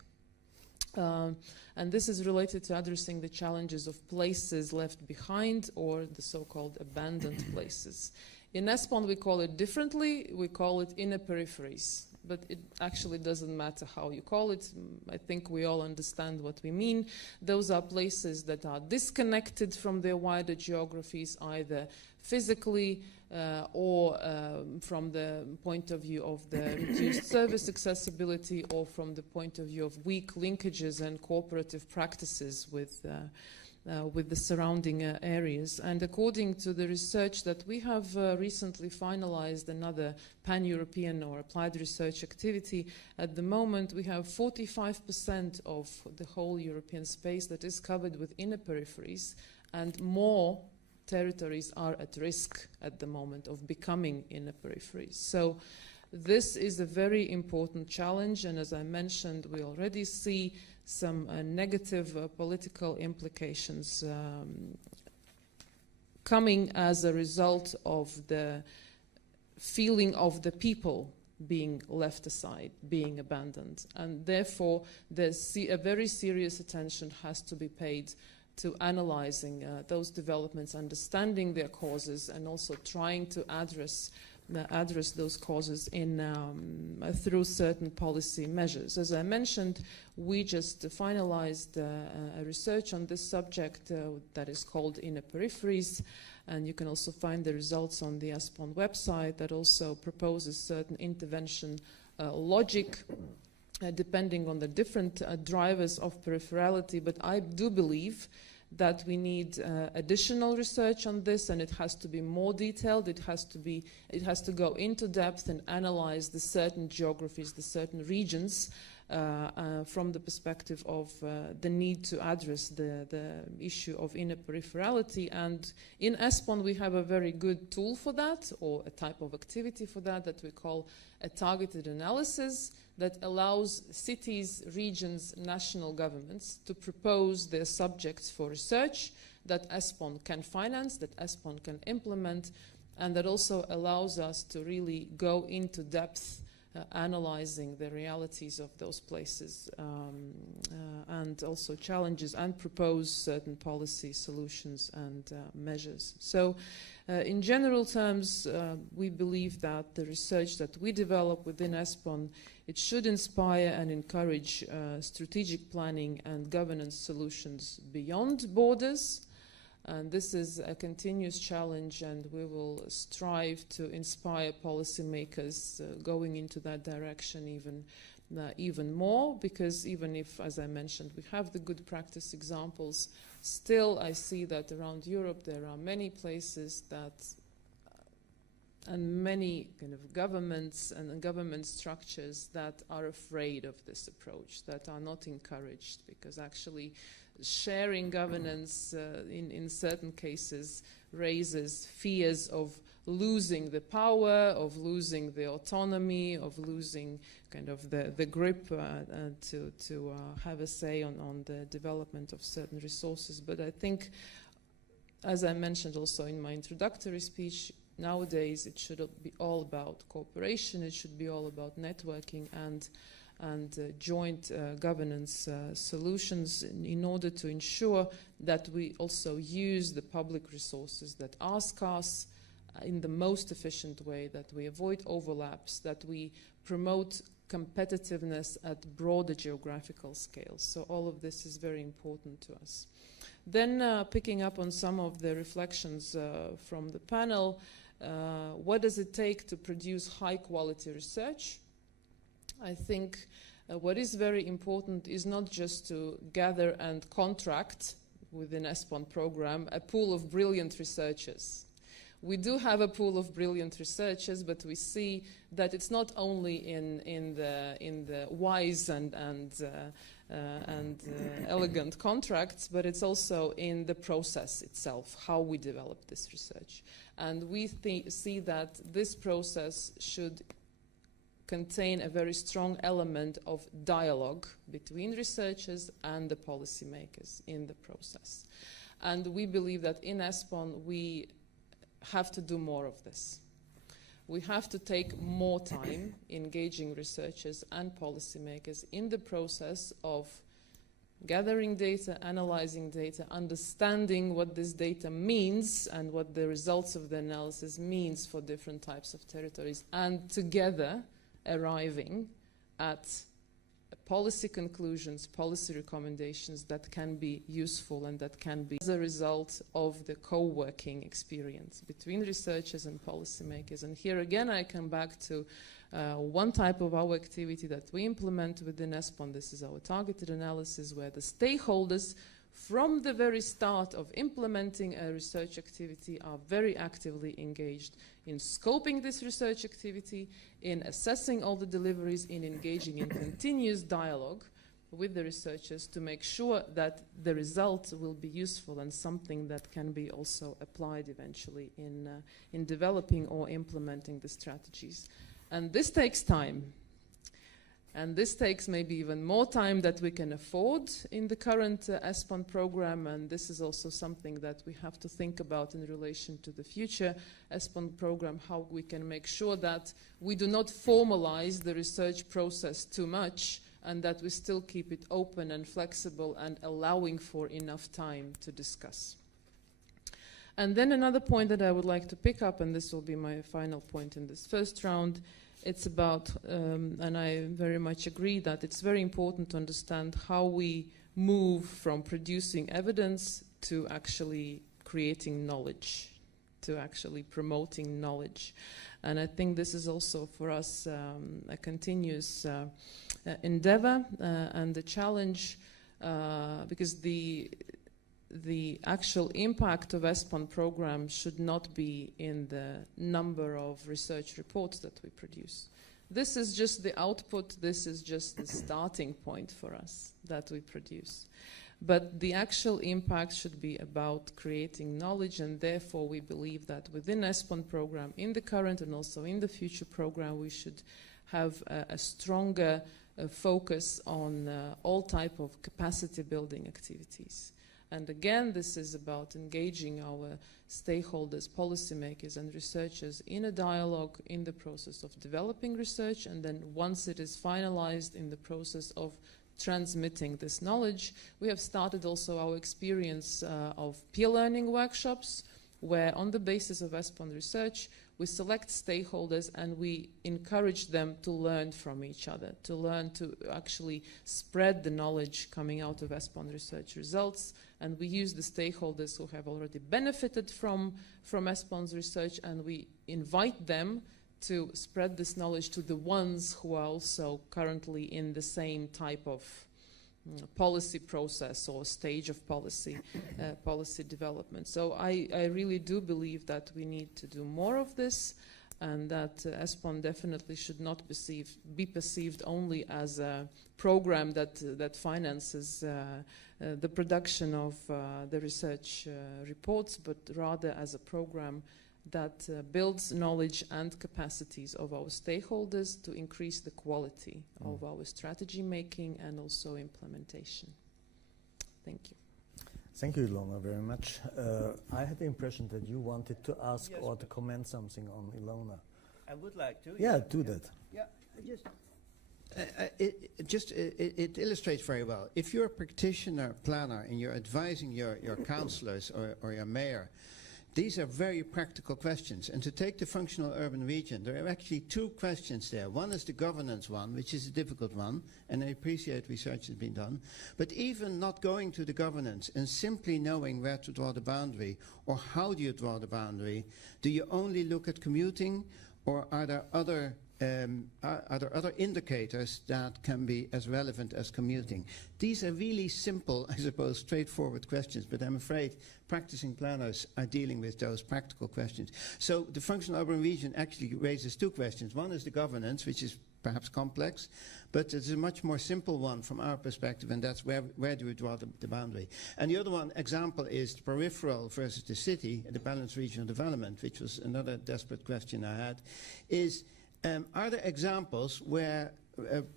And this is related to addressing the challenges of places left behind, or the so-called abandoned places. In ESPON, we call it differently. We call it inner peripheries, but it actually doesn't matter how you call it. I think we all understand what we mean. Those are places that are disconnected from their wider geographies, either physically or from the point of view of the reduced service accessibility, or from the point of view of weak linkages and cooperative practices with the surrounding areas. And according to the research that we have recently finalized, another pan-European or applied research activity, at the moment we have 45% of the whole European space that is covered with inner peripheries, and more territories are at risk at the moment of becoming inner peripheries. So this is a very important challenge, and as I mentioned, we already see some negative political implications coming as a result of the feeling of the people being left aside, being abandoned. And therefore, a very serious attention has to be paid to analyzing those developments, understanding their causes, and also trying to address those causes through certain policy measures. As I mentioned, we just finalized a research on this subject that is called Inner Peripheries, and you can also find the results on the ESPON website, that also proposes certain intervention logic depending on the different drivers of peripherality. But I do believe that we need additional research on this, and it has to be more detailed. It has to go into depth and analyze the certain geographies, the certain regions, from the perspective of the need to address the issue of inner peripherality. And in ESPON we have a very good tool for that, or a type of activity for that we call a targeted analysis, that allows cities, regions, national governments to propose their subjects for research that ESPON can finance, that ESPON can implement, and that also allows us to really go into depth analyzing the realities of those places and also challenges, and propose certain policy solutions and measures. So in general terms, we believe that the research that we develop within ESPON, it should inspire and encourage strategic planning and governance solutions beyond borders. And this is a continuous challenge, and we will strive to inspire policymakers going into that direction even more, because even if, as I mentioned, we have the good practice examples, still I see that around Europe there are many places that and many kind of governments and government structures that are afraid of this approach, that are not encouraged, because actually sharing governance in certain cases raises fears of losing the power, of losing the autonomy, of losing kind of the grip to have a say on the development of certain resources. But I think as I mentioned also in my introductory speech, nowadays it should be all about cooperation, it should be all about networking and joint governance solutions in order to ensure that we also use the public resources that are scarce in the most efficient way, that we avoid overlaps, that we promote competitiveness at broader geographical scales. So all of this is very important to us. Then picking up on some of the reflections from the panel, what does it take to produce high quality research? I think what is very important is not just to gather and contract within ESPON program a pool of brilliant researchers. We do have a pool of brilliant researchers, but we see that it's not only in the wise and elegant contracts, but it's also in the process itself, how we develop this research. And we see that this process should contain a very strong element of dialogue between researchers and the policymakers in the process. And we believe that in ESPON we have to do more of this. We have to take more time engaging researchers and policymakers in the process of gathering data, analyzing data, understanding what this data means and what the results of the analysis means for different types of territories, and together arriving at policy conclusions, policy recommendations that can be useful and that can be as a result of the co-working experience between researchers and policymakers. And here again I come back to one type of our activity that we implement within ESPON. This is our targeted analysis, where the stakeholders from the very start of implementing a research activity are very actively engaged in scoping this research activity, in assessing all the deliveries, in engaging in continuous dialogue with the researchers to make sure that the results will be useful and something that can be also applied eventually in developing or implementing the strategies. And this takes time. And this takes maybe even more time that we can afford in the current ESPON program, and this is also something that we have to think about in relation to the future ESPON program, how we can make sure that we do not formalize the research process too much and that we still keep it open and flexible and allowing for enough time to discuss. And then another point that I would like to pick up, and this will be my final point in this first round, it's about, and I very much agree that it's very important to understand how we move from producing evidence to actually creating knowledge, to actually promoting knowledge. And I think this is also for us a continuous endeavor and the challenge, because the actual impact of ESPON program should not be in the number of research reports that we produce. This is just the output, this is just the starting point for us that we produce. But the actual impact should be about creating knowledge, and therefore we believe that within ESPON program, in the current and also in the future program, we should have a stronger focus on all type of capacity building activities. And again, this is about engaging our stakeholders, policymakers and researchers in a dialogue in the process of developing research, and then once it is finalized, in the process of transmitting this knowledge. We have started also our experience of peer learning workshops, where on the basis of ESPON research, we select stakeholders and we encourage them to learn from each other, to learn to actually spread the knowledge coming out of ESPON research results. And we use the stakeholders who have already benefited from ESPON's research, and we invite them to spread this knowledge to the ones who are also currently in the same type of policy process or stage of policy development. So I really do believe that we need to do more of this, and that ESPON definitely should not be perceived only as a program that finances the production of the research reports, but rather as a program that builds knowledge and capacities of our stakeholders to increase the quality of our strategy making and also implementation. Thank you. Thank you, Ilona, very much. I had the impression that you wanted to ask or to comment something on Ilona. I would like to. Yeah, do that. Yeah, it illustrates very well. If you're a practitioner, planner, and you're advising your councillors or your mayor, these are very practical questions. And to take the functional urban region, there are actually two questions there. One is the governance one, which is a difficult one, and I appreciate research has been done. But even not going to the governance and simply knowing where to draw the boundary, or how do you draw the boundary, do you only look at commuting, or are there other indicators that can be as relevant as commuting? These are really simple, I suppose, straightforward questions, but I'm afraid practicing planners are dealing with those practical questions. So the functional urban region actually raises two questions. One is the governance, which is perhaps complex, but it's a much more simple one from our perspective, and that's where do we draw the boundary. And the other one example is the peripheral versus the city, the balanced regional development, which was another desperate question I had, is are there examples where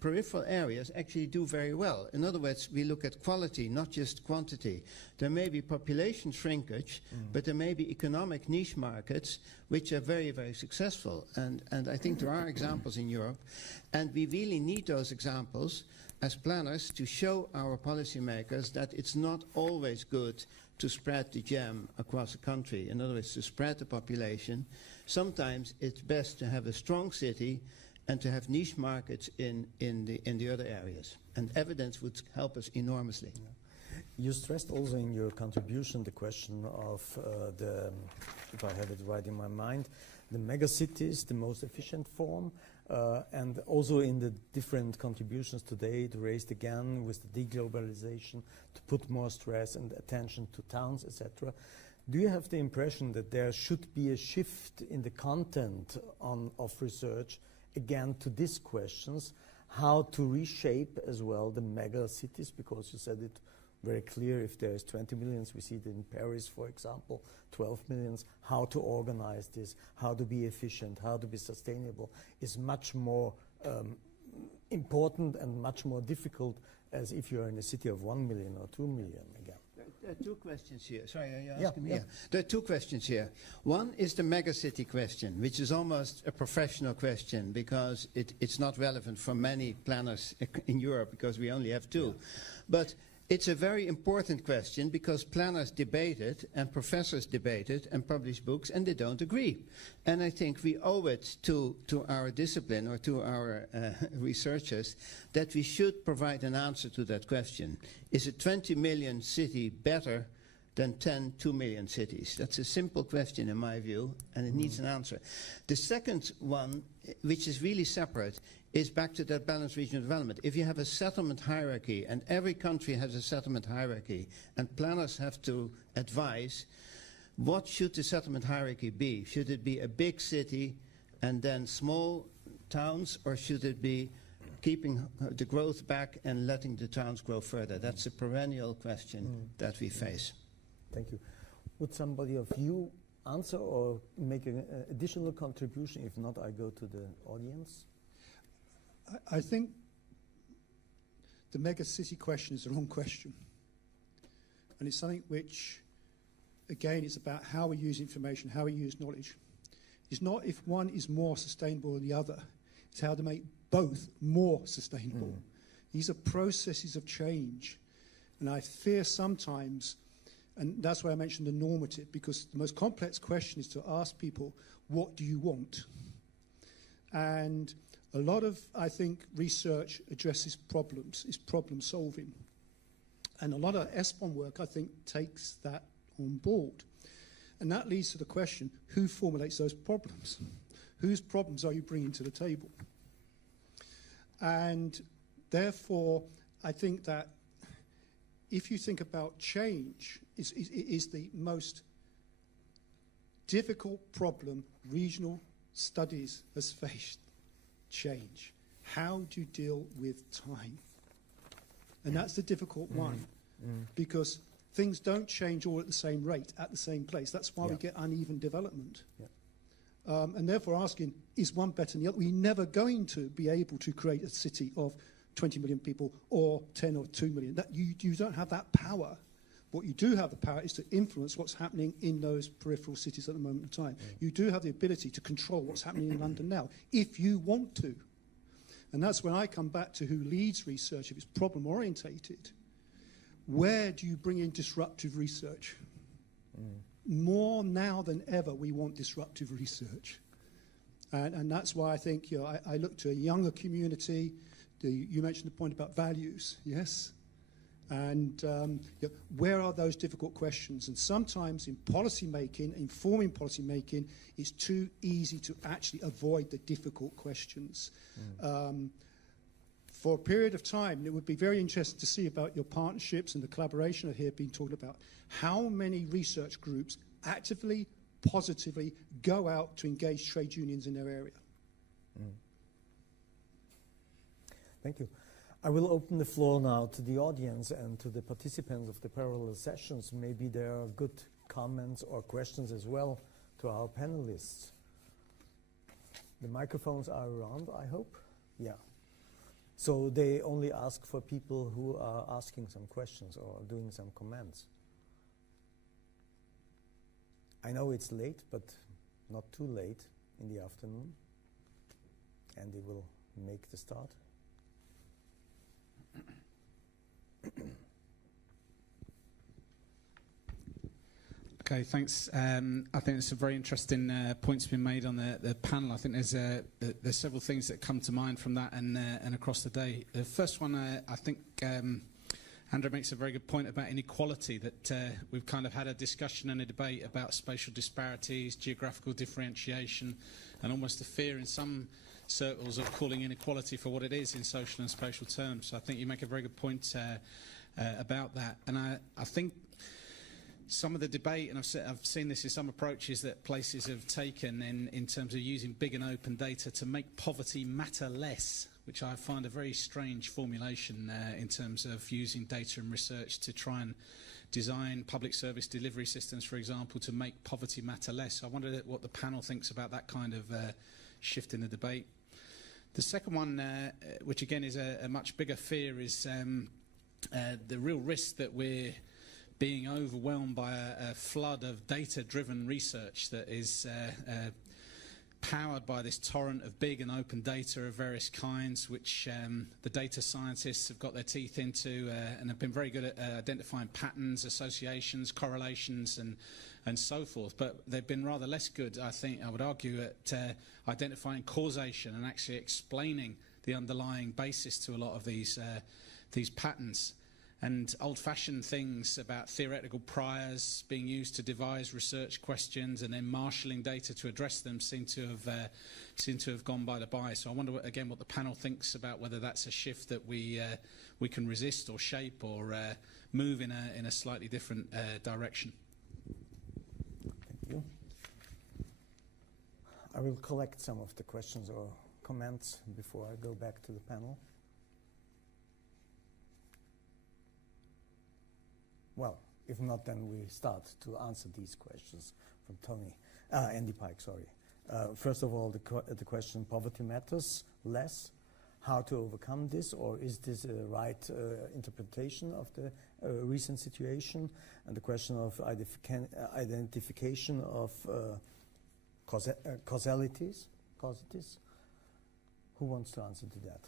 peripheral areas actually do very well? In other words, we look at quality, not just quantity. There may be population shrinkage, but there may be economic niche markets which are very, very successful. And I think there are examples in Europe, and we really need those examples as planners to show our policymakers that it's not always good to spread the jam across a country. In other words, to spread the population. Sometimes it's best to have a strong city and to have niche markets in the other areas. And evidence would help us enormously. Yeah. You stressed also in your contribution the question of if I have it right in my mind, the megacities, the most efficient form, and also in the different contributions today, it raised again with the deglobalization to put more stress and attention to towns, etc. Do you have the impression that there should be a shift in the content of research, again, to these questions, how to reshape as well the mega cities, because you said it very clear, if there is 20 million, we see it in Paris, for example, 12 million, how to organize this, how to be efficient, how to be sustainable, is much more important and much more difficult as if you're in a city of 1 million or 2 million again. There are two questions here. Sorry, are you asking me? Yeah. There are two questions here. One is the megacity question, which is almost a professional question because it's not relevant for many planners in Europe because we only have two. Yeah. But it's a very important question because planners debate it and professors debate it and publish books and they don't agree. And I think we owe it to our discipline or to our researchers that we should provide an answer to that question. Is a 20 million city better than 2 million cities? That's a simple question in my view, and it needs an answer. The second one, which is really separate, is back to that balanced regional development. If you have a settlement hierarchy, and every country has a settlement hierarchy, and planners have to advise, what should the settlement hierarchy be? Should it be a big city and then small towns, or should it be keeping the growth back and letting the towns grow further? That's a perennial question that we face. Thank you. Would somebody of you answer or make an additional contribution? If not, I go to the audience. I think the megacity question is the wrong question. And it's something which, again, it's about how we use information, how we use knowledge. It's not if one is more sustainable than the other. It's how to make both more sustainable. These are processes of change. And I fear sometimes, and that's why I mentioned the normative, because the most complex question is to ask people, what do you want? And a lot of, I think, research addresses problems, is problem solving. And a lot of ESPON work, I think, takes that on board. And that leads to the question, who formulates those problems? Whose problems are you bringing to the table? And therefore, I think that if you think about change, is the most difficult problem regional studies has faced. Change. How do you deal with time? And that's the difficult one, because things don't change all at the same rate, at the same place. That's why we get uneven development. And therefore asking, is one better than the other? We're never going to be able to create a city of 20 million people or 10 or 2 million. That you don't have that power. What you do have the power is to influence what's happening in those peripheral cities at the moment in time. You do have the ability to control what's happening in London now, if you want to. And that's when I come back to who leads research, if it's problem-orientated. Where do you bring in disruptive research? More now than ever, we want disruptive research. And that's why I think, you know, I look to a younger community. You mentioned the point about values, yes? And you know, where are those difficult questions? And sometimes in policy making, informing policy making, it's too easy to actually avoid the difficult questions. For a period of time, and it would be very interesting to see about your partnerships and the collaboration I hear being talked about, how many research groups actively, positively go out to engage trade unions in their area. Thank you. I will open the floor now to the audience and to the participants of the parallel sessions. Maybe there are good comments or questions as well to our panelists. The microphones are around, I hope. Yeah. So they only ask for people who are asking some questions or doing some comments. I know it's late, but not too late in the afternoon. Andy will make the start. Okay, thanks. I think there's some very interesting points been made on the panel. I think there's several things that come to mind from that and across the day. The first one, I think Andrew makes a very good point about inequality, that we've kind of had a discussion and a debate about spatial disparities, geographical differentiation, and almost a fear in some circles of calling inequality for what it is in social and spatial terms. So I think you make a very good point about that. And I think some of the debate, and I've seen this in some approaches that places have taken in terms of using big and open data to make poverty matter less, which I find a very strange formulation in terms of using data and research to try and design public service delivery systems, for example, to make poverty matter less. So I wonder what the panel thinks about that kind of shift in the debate. The second one, which again is a much bigger fear, is the real risk that we're being overwhelmed by a flood of data-driven research that is powered by this torrent of big and open data of various kinds, which the data scientists have got their teeth into and have been very good at identifying patterns, associations, correlations, and so forth. But they've been rather less good, I think, I would argue, at identifying causation and actually explaining the underlying basis to a lot of these patterns. And old-fashioned things about theoretical priors being used to devise research questions and then marshalling data to address them seem to have gone by the by. So I wonder again what the panel thinks about whether that's a shift that we can resist or shape or move in a slightly different direction. Thank you. I will collect some of the questions or comments before I go back to the panel. Well, if not, then we start to answer these questions from Andy Pike, sorry. First of all, the question, poverty matters less. How to overcome this, or is this a right interpretation of the recent situation? And the question of identification of causalities. Who wants to answer to that?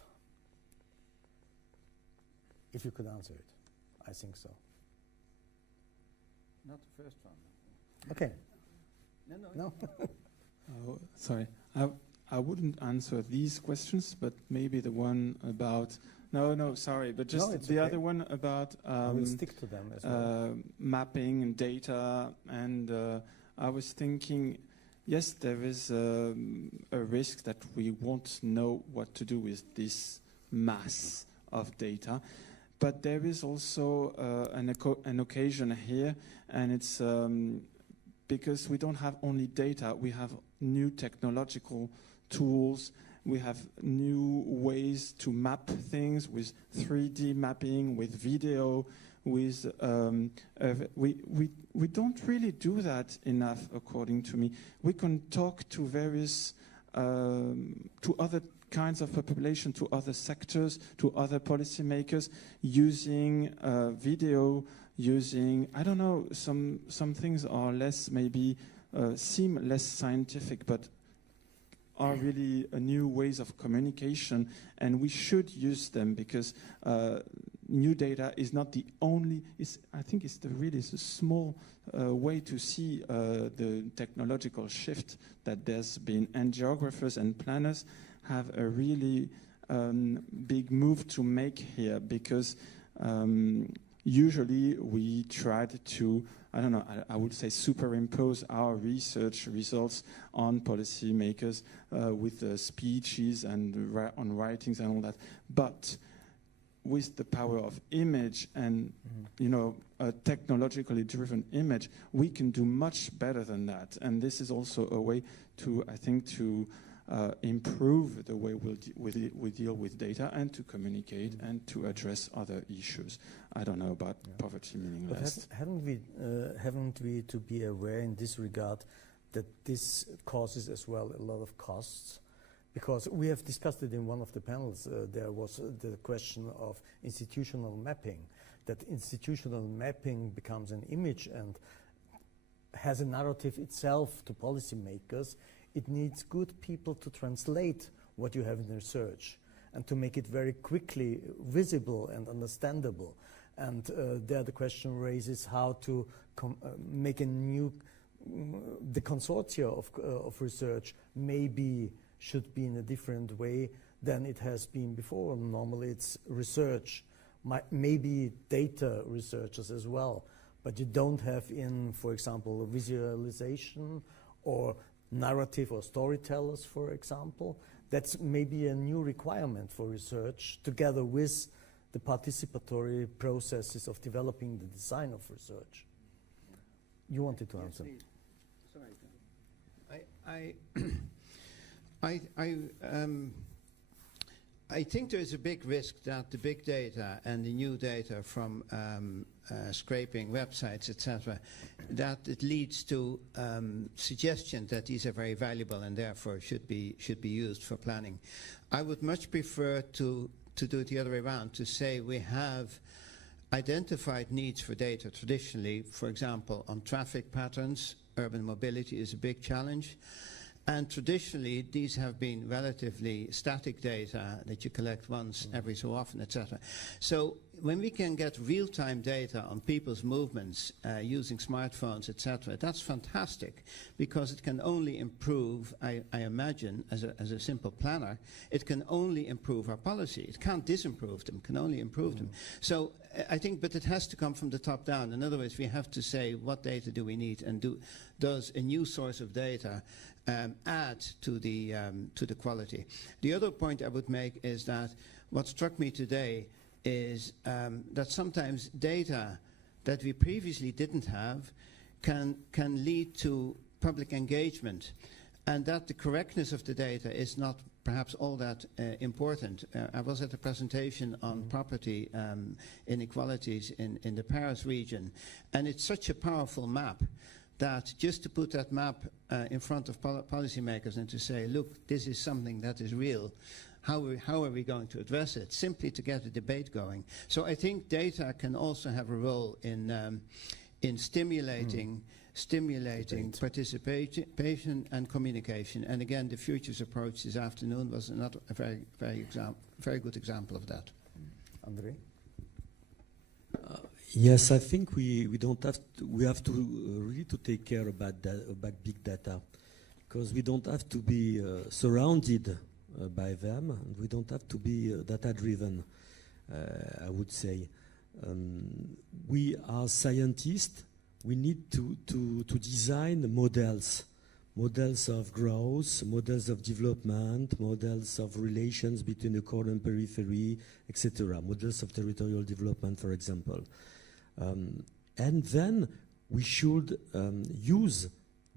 If you could answer it, I think so. Not the first one. Okay. No. Oh, sorry. I wouldn't answer these questions, but maybe the one about... No, sorry, but just the other one about... we'll stick to them as well. Mapping and data, and I was thinking, yes, there is a risk that we won't know what to do with this mass of data. But there is also an occasion here, and it's because we don't have only data, we have new technological tools, we have new ways to map things with 3D mapping, with video, with we don't really do that enough, according to me. We can talk to various to other kinds of population, to other sectors, to other policymakers, using video, using, I don't know, some things are less, maybe seem less scientific, but are really new ways of communication, and we should use them, because new data is not the only, I think it's really a small way to see the technological shift that there's been, and geographers and planners have a really big move to make here, because usually we tried to, I don't know, I would say superimpose our research results on policymakers with speeches and on writings and all that. But with the power of image and, you know, a technologically driven image, we can do much better than that. And this is also a way to, I think, to improve the way we deal with data, and to communicate and to address other issues. I don't know about poverty meaningless. But haven't we to be aware in this regard that this causes as well a lot of costs? Because we have discussed it in one of the panels. There was the question of institutional mapping, that institutional mapping becomes an image and has a narrative itself to policymakers. It needs good people to translate what you have in research and to make it very quickly visible and understandable. And there the question raises how to make a new, the consortia of research maybe should be in a different way than it has been before. Normally it's research, maybe data researchers as well, but you don't have in, for example, visualization or narrative or storytellers, for example. That's maybe a new requirement for research, together with the participatory processes of developing the design of research. You wanted to answer. I think there is a big risk that the big data and the new data from scraping websites, etc., that it leads to suggestions that these are very valuable and therefore should be used for planning. I would much prefer to do it the other way around, to say we have identified needs for data traditionally, for example, on traffic patterns. Urban mobility is a big challenge. And traditionally, these have been relatively static data that you collect once every so often, etc. So when we can get real-time data on people's movements using smartphones, etc., that's fantastic, because it can only improve, I imagine, as a simple planner, it can only improve our policy. It can't disimprove them, can only improve them. So I think, but it has to come from the top down. In other words, we have to say, what data do we need, and does a new source of data add to the quality? The other point I would make is that what struck me today is that sometimes data that we previously didn't have can lead to public engagement, and that the correctness of the data is not perhaps all that important. I was at a presentation on property inequalities in the Paris region, and it's such a powerful map that just to put that map in front of policymakers and to say, look, this is something that is real, how are we going to address it, simply to get a debate going. So I think data can also have a role in stimulating participation and communication. And again, the futures approach this afternoon was another very good example of that. Andre? Yes, I think we don't have to, we have to really to take care about big data, because we don't have to be surrounded by them, and we don't have to be data driven. I would say we are scientists. We need to design models of growth, models of development, models of relations between the core and periphery, etc. Models of territorial development, for example. And then we should use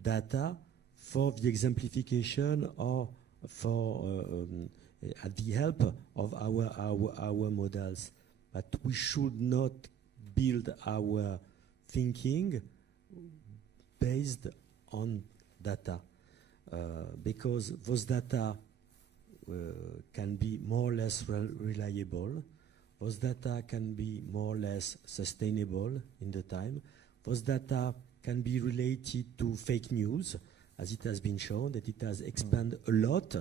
data for the exemplification or for at the help of our models. But we should not build our thinking based on data, because those data can be more or less reliable. Those data can be more or less sustainable in the time. Those data can be related to fake news, as it has been shown that it has expanded a lot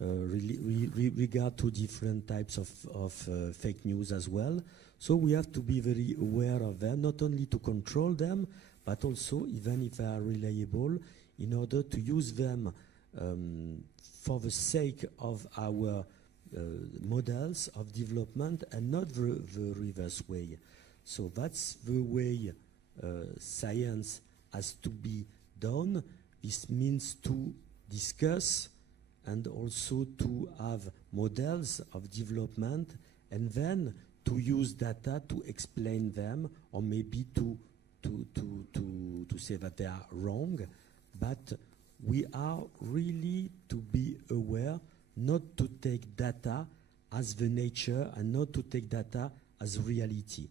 regard to different types of fake news as well. So we have to be very aware of them, not only to control them, but also, even if they are reliable, in order to use them for the sake of our models of development and not the reverse way. So that's the way science has to be done. This means to discuss and also to have models of development and then to use data to explain them, or maybe to say that they are wrong. But we are really to be aware not to take data as the nature and not to take data as reality.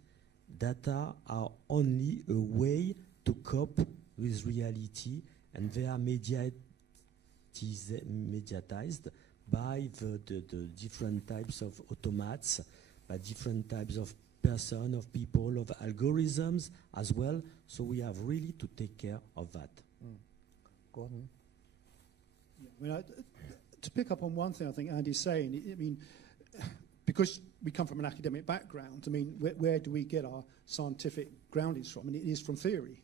Data are only a way to cope with reality, and they are mediatized by the different types of automats, by different types of person, of people, of algorithms as well. So we have really to take care of that. Gordon? Yeah, I mean, to pick up on one thing I think Andy's saying, I mean, because we come from an academic background, I mean, where do we get our scientific groundings from? And it is from theory.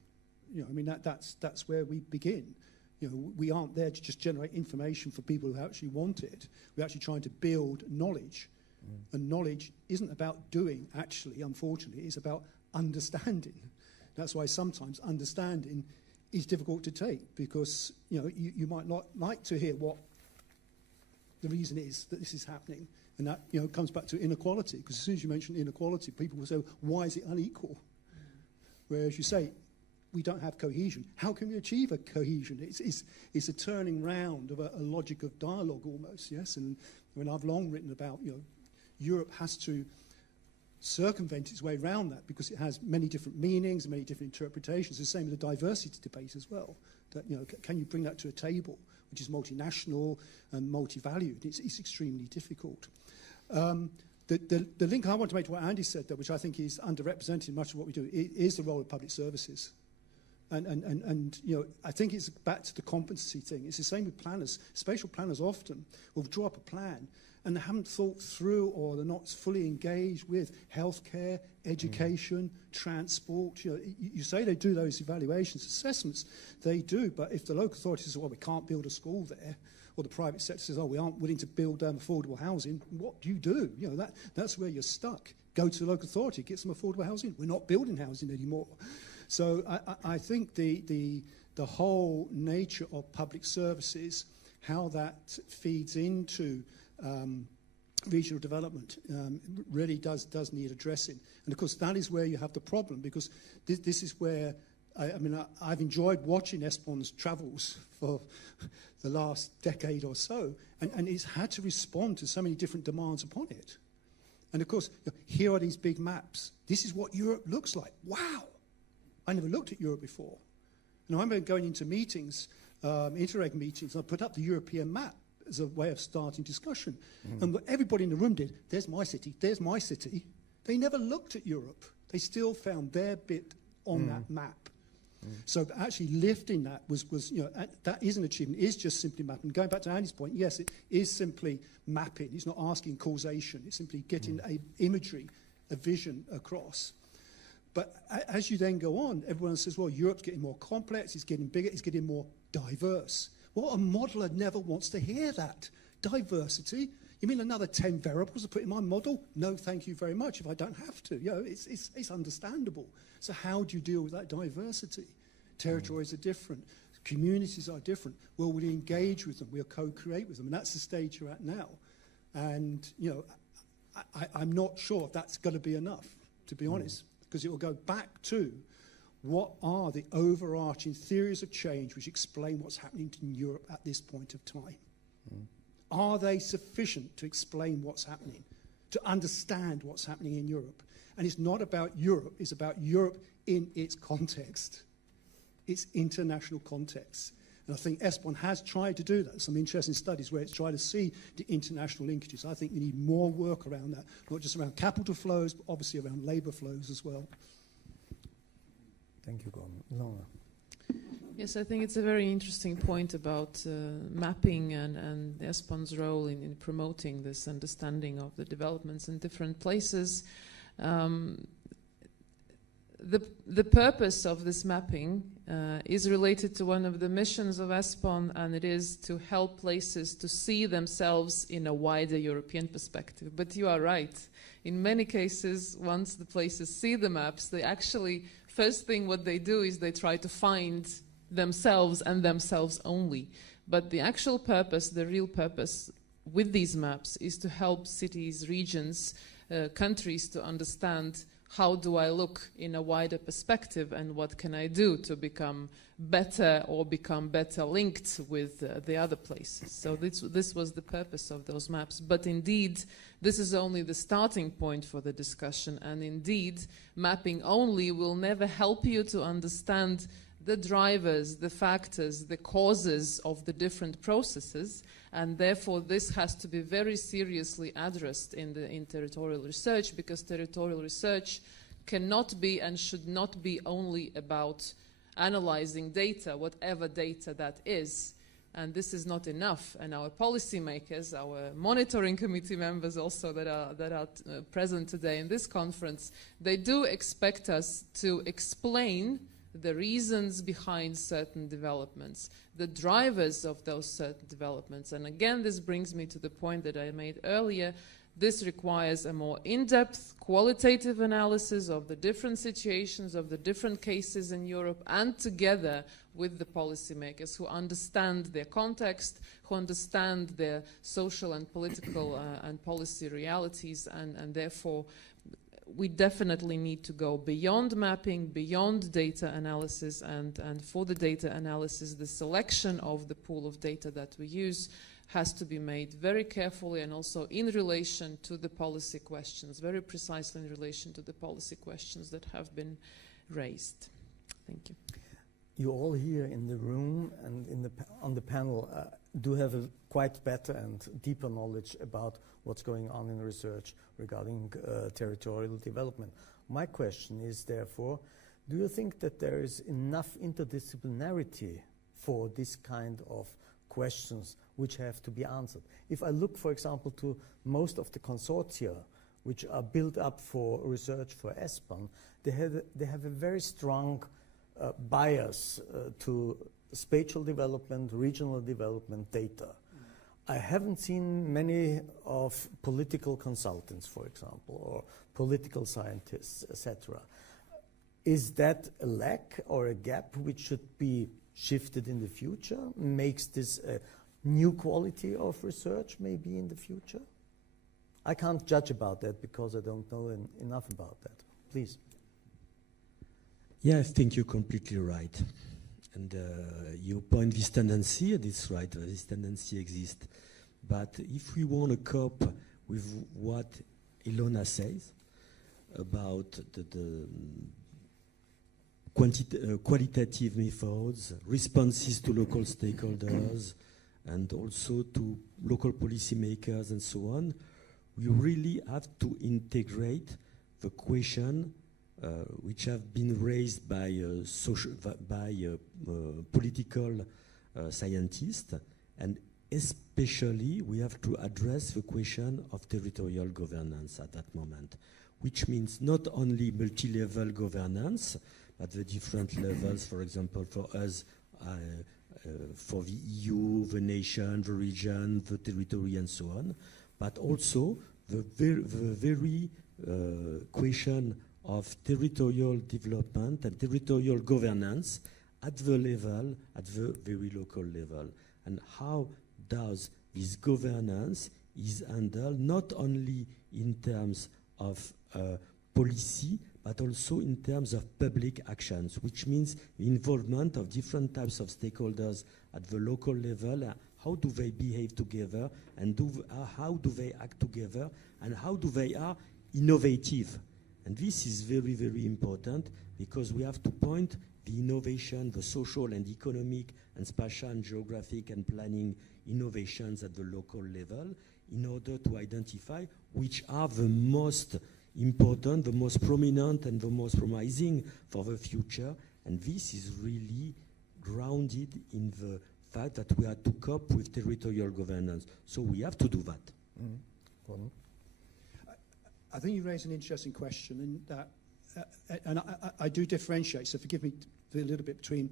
You know, I mean, that's where we begin. You know, we aren't there to just generate information for people who actually want it. We're actually trying to build knowledge. And knowledge isn't about doing, actually, unfortunately. It's about understanding. That's why sometimes understanding is difficult to take, because, you know, you might not like to hear what the reason is that this is happening. And that, you know, comes back to inequality, because as soon as you mention inequality, people will say, why is it unequal? Whereas you say, we don't have cohesion. How can we achieve a cohesion? It's a turning round of a logic of dialogue almost, yes? And I mean, I've long written about, you know, Europe has to circumvent its way around that because it has many different meanings, many different interpretations. The same with the diversity debate as well. That, you know, can you bring that to a table which is multinational and multi-valued? It's extremely difficult. The link I want to make to what Andy said, though, which I think is underrepresented in much of what we do, is the role of public services. And you know, I think it's back to the competency thing. It's the same with planners. Spatial planners often will draw up a plan and they haven't thought through, or they're not fully engaged with healthcare, education, transport. You know, you say they do those evaluations, assessments, they do, but if the local authority says, well, we can't build a school there, or the private sector says, oh, we aren't willing to build affordable housing, what do? You know, that's where you're stuck. Go to the local authority, get some affordable housing. We're not building housing anymore. So I think the whole nature of public services, how that feeds into regional development, really does need addressing. And of course, that is where you have the problem, because this is where, I've enjoyed watching ESPON's travels for the last decade or so, and it's had to respond to so many different demands upon it. And of course, here are these big maps. This is what Europe looks like. Wow! I never looked at Europe before. And I remember going into meetings, Interreg meetings, and I put up the European map as a way of starting discussion. And what everybody in the room did, there's my city, there's my city. They never looked at Europe. They still found their bit on that map. So actually lifting that was, you know, that is an achievement. It is just simply mapping. Going back to Andy's point, yes, it is simply mapping. It's not asking causation. It's simply getting a imagery, a vision across. But as you then go on, everyone says, well, Europe's getting more complex, it's getting bigger, it's getting more diverse. Well, a modeler never wants to hear that. Diversity? You mean another 10 variables to put in my model? No, thank you very much if I don't have to. You know, it's understandable. So how do you deal with that diversity? Territories are different. Communities are different. Well, we engage with them. We'll co-create with them. And that's the stage you're at now. And, you know, I'm not sure if that's going to be enough, to be honest, because it will go back to what are the overarching theories of change which explain what's happening in Europe at this point of time. Are they sufficient to explain what's happening, to understand what's happening in Europe? And it's not about Europe, it's about Europe in its context, its international context. And I think ESPON has tried to do that. Some interesting studies where it's tried to see the international linkages. I think we need more work around that, not just around capital flows, but obviously around labour flows as well. Thank you, Gordon. Ilona. Yes, I think it's a very interesting point about mapping and ESPON's role in promoting this understanding of the developments in different places. The purpose of this mapping is related to one of the missions of ESPON, and it is to help places to see themselves in a wider European perspective. But you are right. In many cases, once the places see the maps, they actually, first thing what they do is they try to find themselves and themselves only. But the actual purpose, the real purpose with these maps is to help cities, regions, countries to understand how do I look in a wider perspective and what can I do to become better or become better linked with the other places. So this was the purpose of those maps. But indeed, this is only the starting point for the discussion. And indeed, mapping only will never help you to understand the drivers, the factors, the causes of the different processes, and therefore this has to be very seriously addressed in territorial research, because territorial research cannot be and should not be only about analyzing data, whatever data that is. And this is not enough. And our policymakers, our monitoring committee members also that are present today in this conference, they do expect us to explain the reasons behind certain developments, the drivers of those certain developments. And again, this brings me to the point that I made earlier. This requires a more in-depth qualitative analysis of the different situations, of the different cases in Europe, and together with the policymakers who understand their context, who understand their social and political and policy realities, and therefore we definitely need to go beyond mapping, beyond data analysis, and for the data analysis, the selection of the pool of data that we use has to be made very carefully and also in relation to the policy questions, very precisely in relation to the policy questions that have been raised. Thank you. You all here in the room and on the panel do have a quite better and deeper knowledge about what's going on in research regarding territorial development. My question is therefore, do you think that there is enough interdisciplinarity for this kind of questions which have to be answered? If I look, for example, to most of the consortia which are built up for research for ESPON, they have a very strong bias to spatial development, regional development data. I haven't seen many of political consultants, for example, or political scientists, etc. Is that a lack or a gap which should be shifted in the future? Makes this a new quality of research maybe in the future? I can't judge about that because I don't know enough about that. Please. Yeah, I think you're completely right. And you point this tendency, and it's right, this tendency exists. But if we want to cope with what Ilona says about the qualitative methods, responses to local stakeholders, and also to local policymakers and so on, we really have to integrate the question which have been raised by political scientists, and especially we have to address the question of territorial governance at that moment, which means not only multi-level governance, but the different levels, for example, for us, for the EU, the nation, the region, the territory, and so on, but also the very question of territorial development and territorial governance at the level, at the very local level. And how does this governance is handled not only in terms of policy, but also in terms of public actions, which means the involvement of different types of stakeholders at the local level. How do they behave together, and how do they act together, and how do they are innovative? And this is very, very important because we have to point the innovation, the social and economic and spatial and geographic and planning innovations at the local level in order to identify which are the most important, the most prominent and the most promising for the future. And this is really grounded in the fact that we have to cope with territorial governance. So we have to do that. Gordon? I think you raise an interesting question, and that, and I do differentiate. So forgive me a little bit between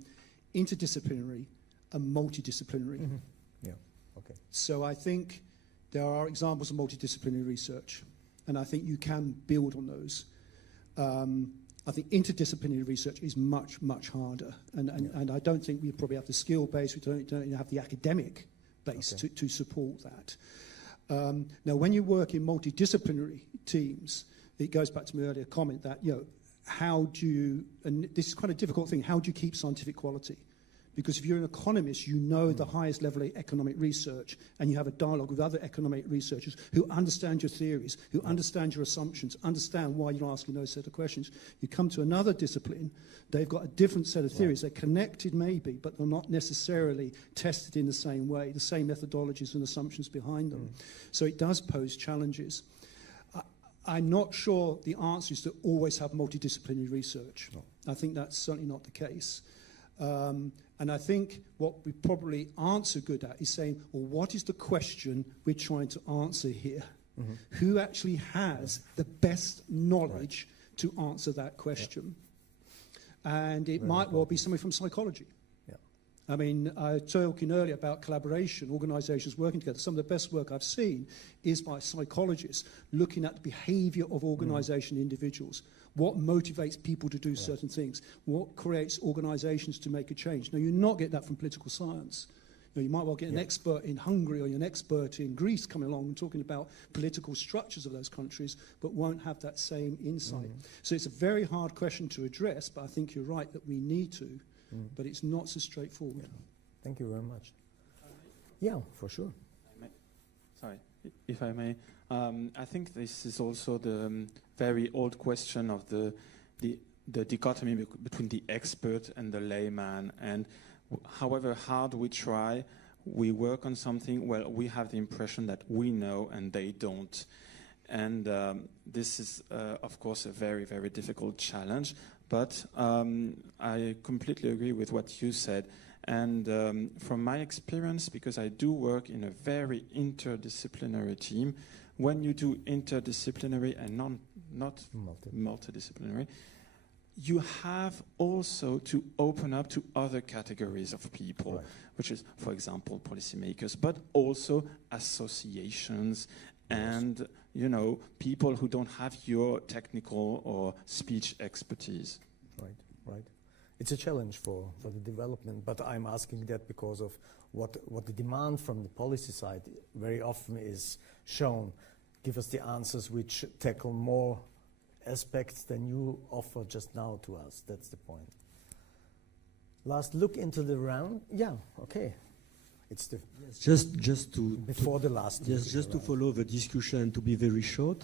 interdisciplinary and multidisciplinary. Yeah. Okay. So I think there are examples of multidisciplinary research, and I think you can build on those. I think interdisciplinary research is much, much harder, and I don't think we probably have the skill base, we don't have the academic base to support that. Now, when you work in multidisciplinary teams, it goes back to my earlier comment that, how do you, and this is quite a difficult thing, how do you keep scientific quality? Because if you're an economist, you know the highest level of economic research, and you have a dialogue with other economic researchers who understand your theories, who understand your assumptions, understand why you're asking those set of questions. You come to another discipline, they've got a different set of theories. They're connected maybe, but they're not necessarily tested in the same way, the same methodologies and assumptions behind them. So it does pose challenges. I'm not sure the answer is to always have multidisciplinary research. No. I think that's certainly not the case. And I think what we probably answer good at is saying, well, what is the question we're trying to answer here? Who actually has the best knowledge to answer that question? And it might well be somebody from psychology. I mean, I was talking earlier about collaboration, organizations working together. Some of the best work I've seen is by psychologists looking at the behavior of organization individuals. What motivates people to do certain things? What creates organizations to make a change? Now, you not get that from political science. You might well get an expert in Hungary or an expert in Greece coming along and talking about political structures of those countries, but won't have that same insight. So it's a very hard question to address, but I think you're right that we need to. But it's not so straightforward. Thank you very much. Yeah, for sure. Sorry, if I may. I think this is also the very old question of the dichotomy between the expert and the layman. And however hard we try, we work on something, well, we have the impression that we know and they don't. And this is, of course, a very, very difficult challenge. But I completely agree with what you said. And from my experience, because I do work in a very interdisciplinary team, when you do interdisciplinary and not multidisciplinary, you have also to open up to other categories of people, which is, for example, policymakers, but also associations and people who don't have your technical or speech expertise. Right. It's a challenge for the development, but I'm asking that because of what the demand from the policy side very often is shown. Give us the answers which tackle more aspects than you offer just now to us. That's the point. Last look into the round. Yeah, okay. It's the just to before the last. Yes, just to follow the discussion and to be very short.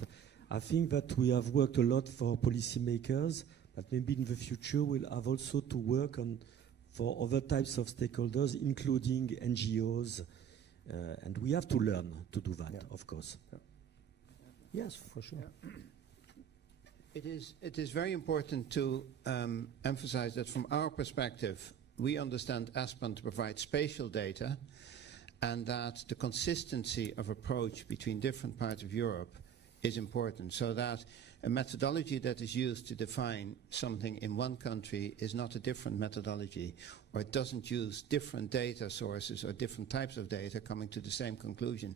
I think that we have worked a lot for policymakers, but maybe in the future we'll have also to work on for other types of stakeholders, including NGOs, and we have to learn to do that, of course. Yes, for sure. It is very important to emphasize that from our perspective, we understand ESPON to provide spatial data, and that the consistency of approach between different parts of Europe is important, so that a methodology that is used to define something in one country is not a different methodology, or it doesn't use different data sources or different types of data coming to the same conclusion.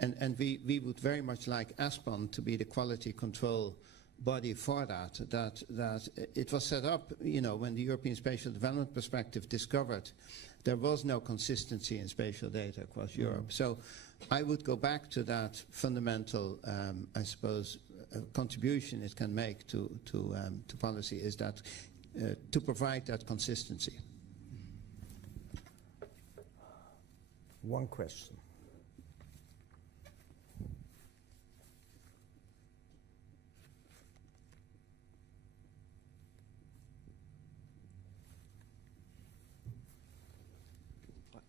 And we would very much like ESPON to be the quality control body for that it was set up, when the European Spatial Development Perspective discovered there was no consistency in spatial data across Europe. So I would go back to that fundamental, I suppose, contribution it can make to policy is that to provide that consistency. One question.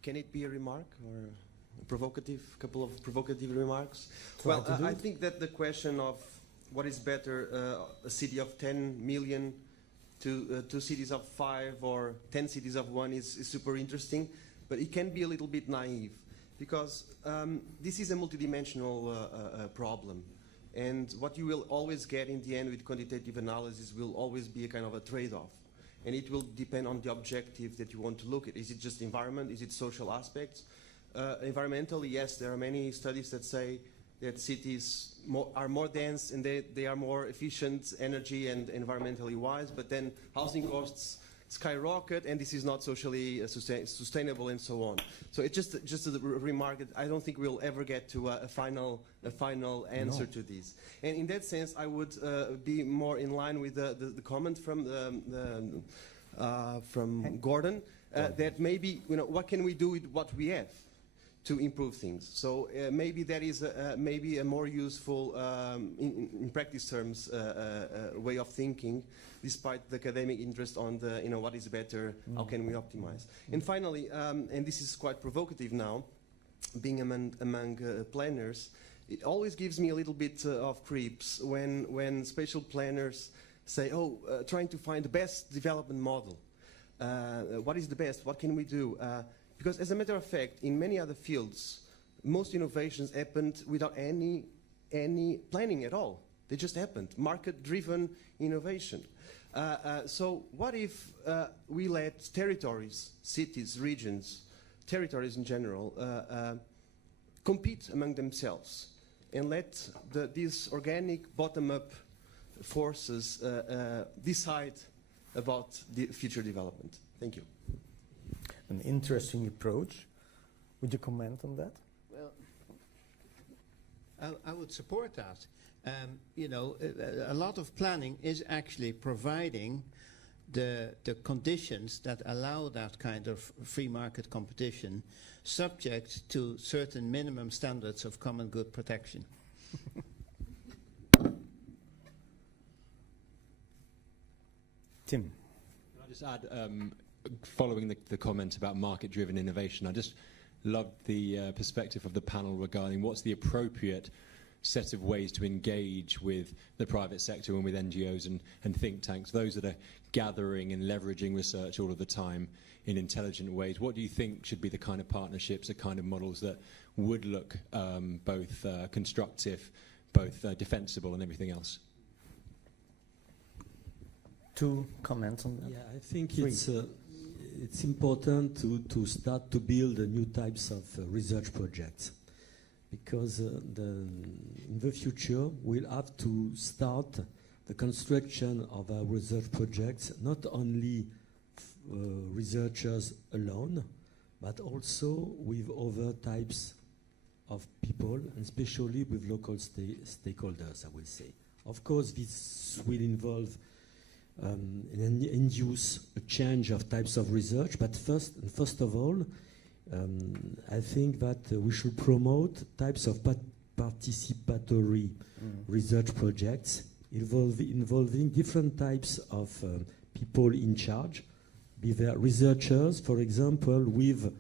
Can it be a remark or a provocative, couple of provocative remarks? Try to do I it. think that the question of what is better, a city of 10 million to 2 cities of 5 or 10 cities of 1 is super interesting, but it can be a little bit naive because this is a multidimensional problem. And what you will always get in the end with quantitative analysis will always be a kind of a trade-off. And it will depend on the objective that you want to look at. Is it just environment? Is it social aspects? Environmentally, yes, there are many studies that say that cities are more dense and they are more efficient, energy and environmentally wise, but then housing costs skyrocket and this is not socially sustainable and so on. So it's just a remark that I don't think we'll ever get to a final answer to this. And in that sense, I would be more in line with the comment from Gordon, that maybe, what can we do with what we have to improve things? So maybe that is maybe a more useful, in practice terms, way of thinking, despite the academic interest on the, what is better, how can we optimize? And finally, and this is quite provocative now, being among planners, it always gives me a little bit of creeps when spatial planners say, trying to find the best development model. What is the best? What can we do? Because as a matter of fact, in many other fields, most innovations happened without any planning at all. They just happened. Market-driven innovation. So what if we let territories, cities, regions, territories in general, compete among themselves and let these organic bottom-up forces decide about the future development? Thank you. An interesting approach. Would you comment on that? Well, I would support that. A lot of planning is actually providing the conditions that allow that kind of free market competition, subject to certain minimum standards of common good protection. Tim. Can I just add, following the comment about market-driven innovation, I just loved the perspective of the panel regarding what's the appropriate set of ways to engage with the private sector and with NGOs and think tanks, those that are gathering and leveraging research all of the time in intelligent ways. What do you think should be the kind of partnerships, the kind of models that would look both constructive, both defensible and everything else? 2 comments on that? Yeah, I think it's important to start to build new types of research projects, because in the future we'll have to start the construction of our research projects not only researchers alone, but also with other types of people, and especially with local stakeholders, I will say. Of course, this will involve induce a change of types of research, but first of all, I think that we should promote types of participatory research projects involving different types of people in charge, be there researchers, for example, with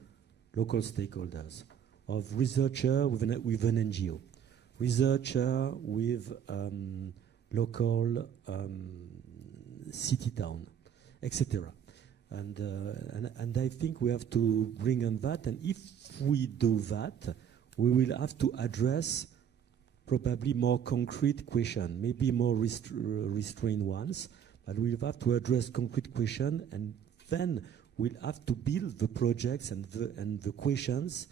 local stakeholders, of researcher with an NGO, researcher with local city town, etc. And I think we have to bring on that, and if we do that, we will have to address probably more concrete questions, maybe more restrained ones, but we'll have to address concrete questions, and then we'll have to build the projects and the questions,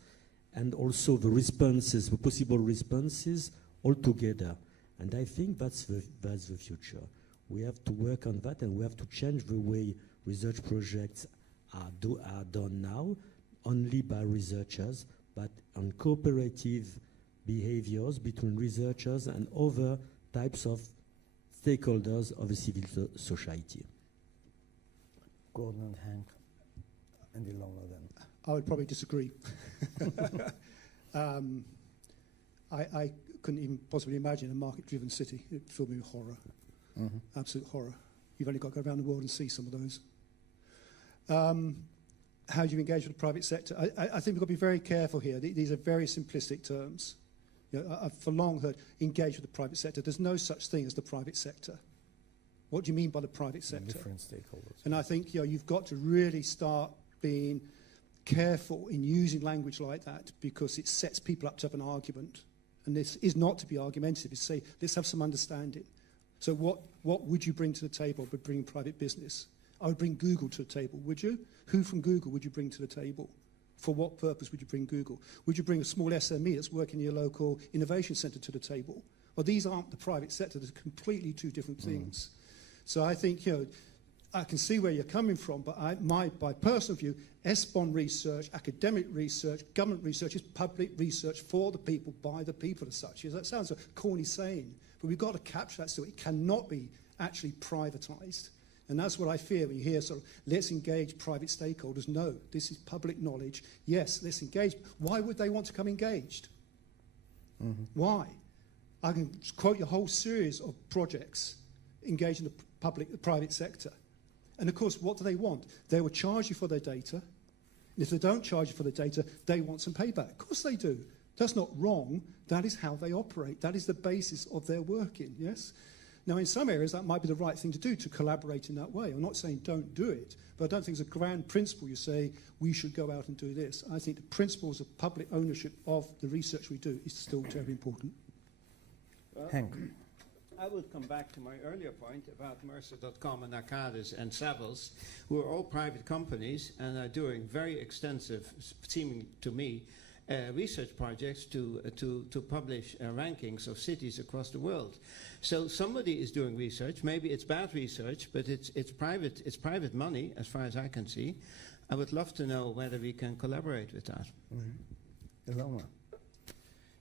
and also the responses, the possible responses, all together. And I think that's the future. We have to work on that, and we have to change the way research projects are done now, only by researchers, but on cooperative behaviors between researchers and other types of stakeholders of the civil society. Gordon and Henk and Ilona then. I would probably disagree. I couldn't even possibly imagine a market-driven city. It filled me with horror. Absolute horror. You've only got to go around the world and see some of those. how do you engage with the private sector? I think we've got to be very careful here. These are very simplistic terms. You know, I've for long heard engage with the private sector. There's no such thing as the private sector. What do you mean by the private sector? Different stakeholders. And I think, you know, you've got to really start being careful in using language like that, because it sets people up to have an argument. And this is not to be argumentative. It's say, let's have some understanding. So what would you bring to the table by bringing private business? I would bring Google to the table, would you? Who from Google would you bring to the table? For what purpose would you bring Google? Would you bring a small SME that's working in your local innovation centre to the table? Well, these aren't the private sector. They're completely two different things. So I think, you know, I can see where you're coming from, but my personal view, ESPON research, academic research, government research is public research for the people, by the people as such. That sounds a corny saying, but we've got to capture that so it cannot be actually privatised. And that's what I fear when you hear sort of, let's engage private stakeholders. No, this is public knowledge. Yes, let's engage. Why would they want to come engaged? Why? I can quote you a whole series of projects engaging the private sector. And of course, what do they want? They will charge you for their data. And if they don't charge you for the data, they want some payback. Of course they do. That's not wrong. That is how they operate. That is the basis of their working, yes? Now, in some areas, that might be the right thing to do, to collaborate in that way. I'm not saying don't do it, but I don't think it's a grand principle you say we should go out and do this. I think the principles of public ownership of the research we do is still terribly important. Well, Henk. I will come back to my earlier point about Mercer.com and Arcadis and Savills, who are all private companies and are doing very extensive, seeming to me, research projects to publish rankings of cities across the world. So somebody is doing research. Maybe it's bad research, but it's private money, as far as I can see. I would love to know whether we can collaborate with that. Ilona.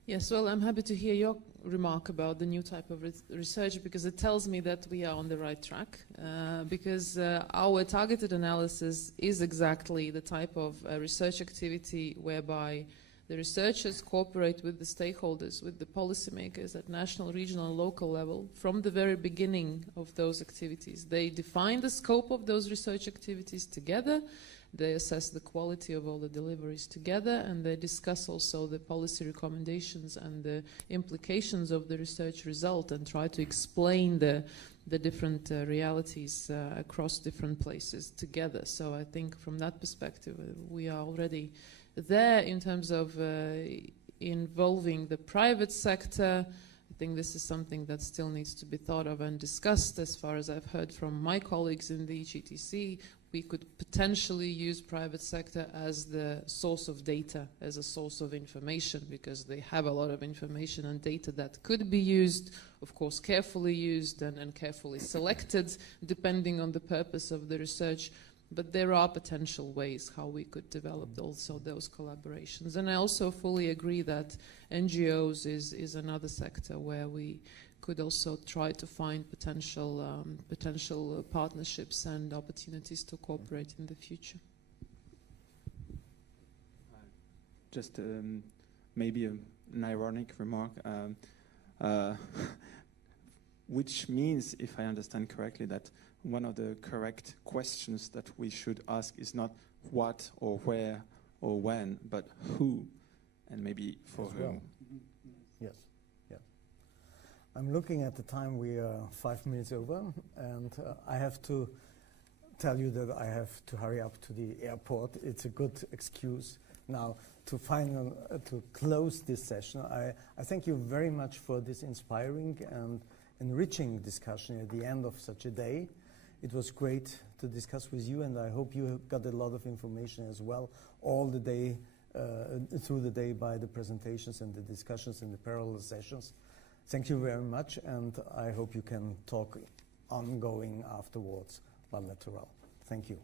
Yes, well, I'm happy to hear your remark about the new type of research, because it tells me that we are on the right track, because our targeted analysis is exactly the type of research activity whereby the researchers cooperate with the stakeholders, with the policymakers at national, regional, and local level from the very beginning of those activities. They define the scope of those research activities together. They assess the quality of all the deliveries together, and they discuss also the policy recommendations and the implications of the research result, and try to explain the different realities across different places together. So I think from that perspective, we are already there in terms of involving the private sector. I think this is something that still needs to be thought of and discussed. As far as I've heard from my colleagues in the EGTC, we could potentially use private sector as the source of data, as a source of information, because they have a lot of information and data that could be used, of course, carefully used and carefully selected, depending on the purpose of the research. But there are potential ways how we could develop also those collaborations. And I also fully agree that NGOs is another sector where we could also try to find potential partnerships and opportunities to cooperate in the future. Just maybe an ironic remark, which means, if I understand correctly, that one of the correct questions that we should ask is not what or where or when, but who, and maybe for whom. Yes, yeah. I'm looking at the time. We are 5 minutes over, and I have to tell you that I have to hurry up to the airport. It's a good excuse now to close this session. I thank you very much for this inspiring and enriching discussion at the end of such a day. It was great to discuss with you, and I hope you got a lot of information as well all the day, through the day, by the presentations and the discussions and the parallel sessions. Thank you very much, and I hope you can talk ongoing afterwards by Littoral. Thank you.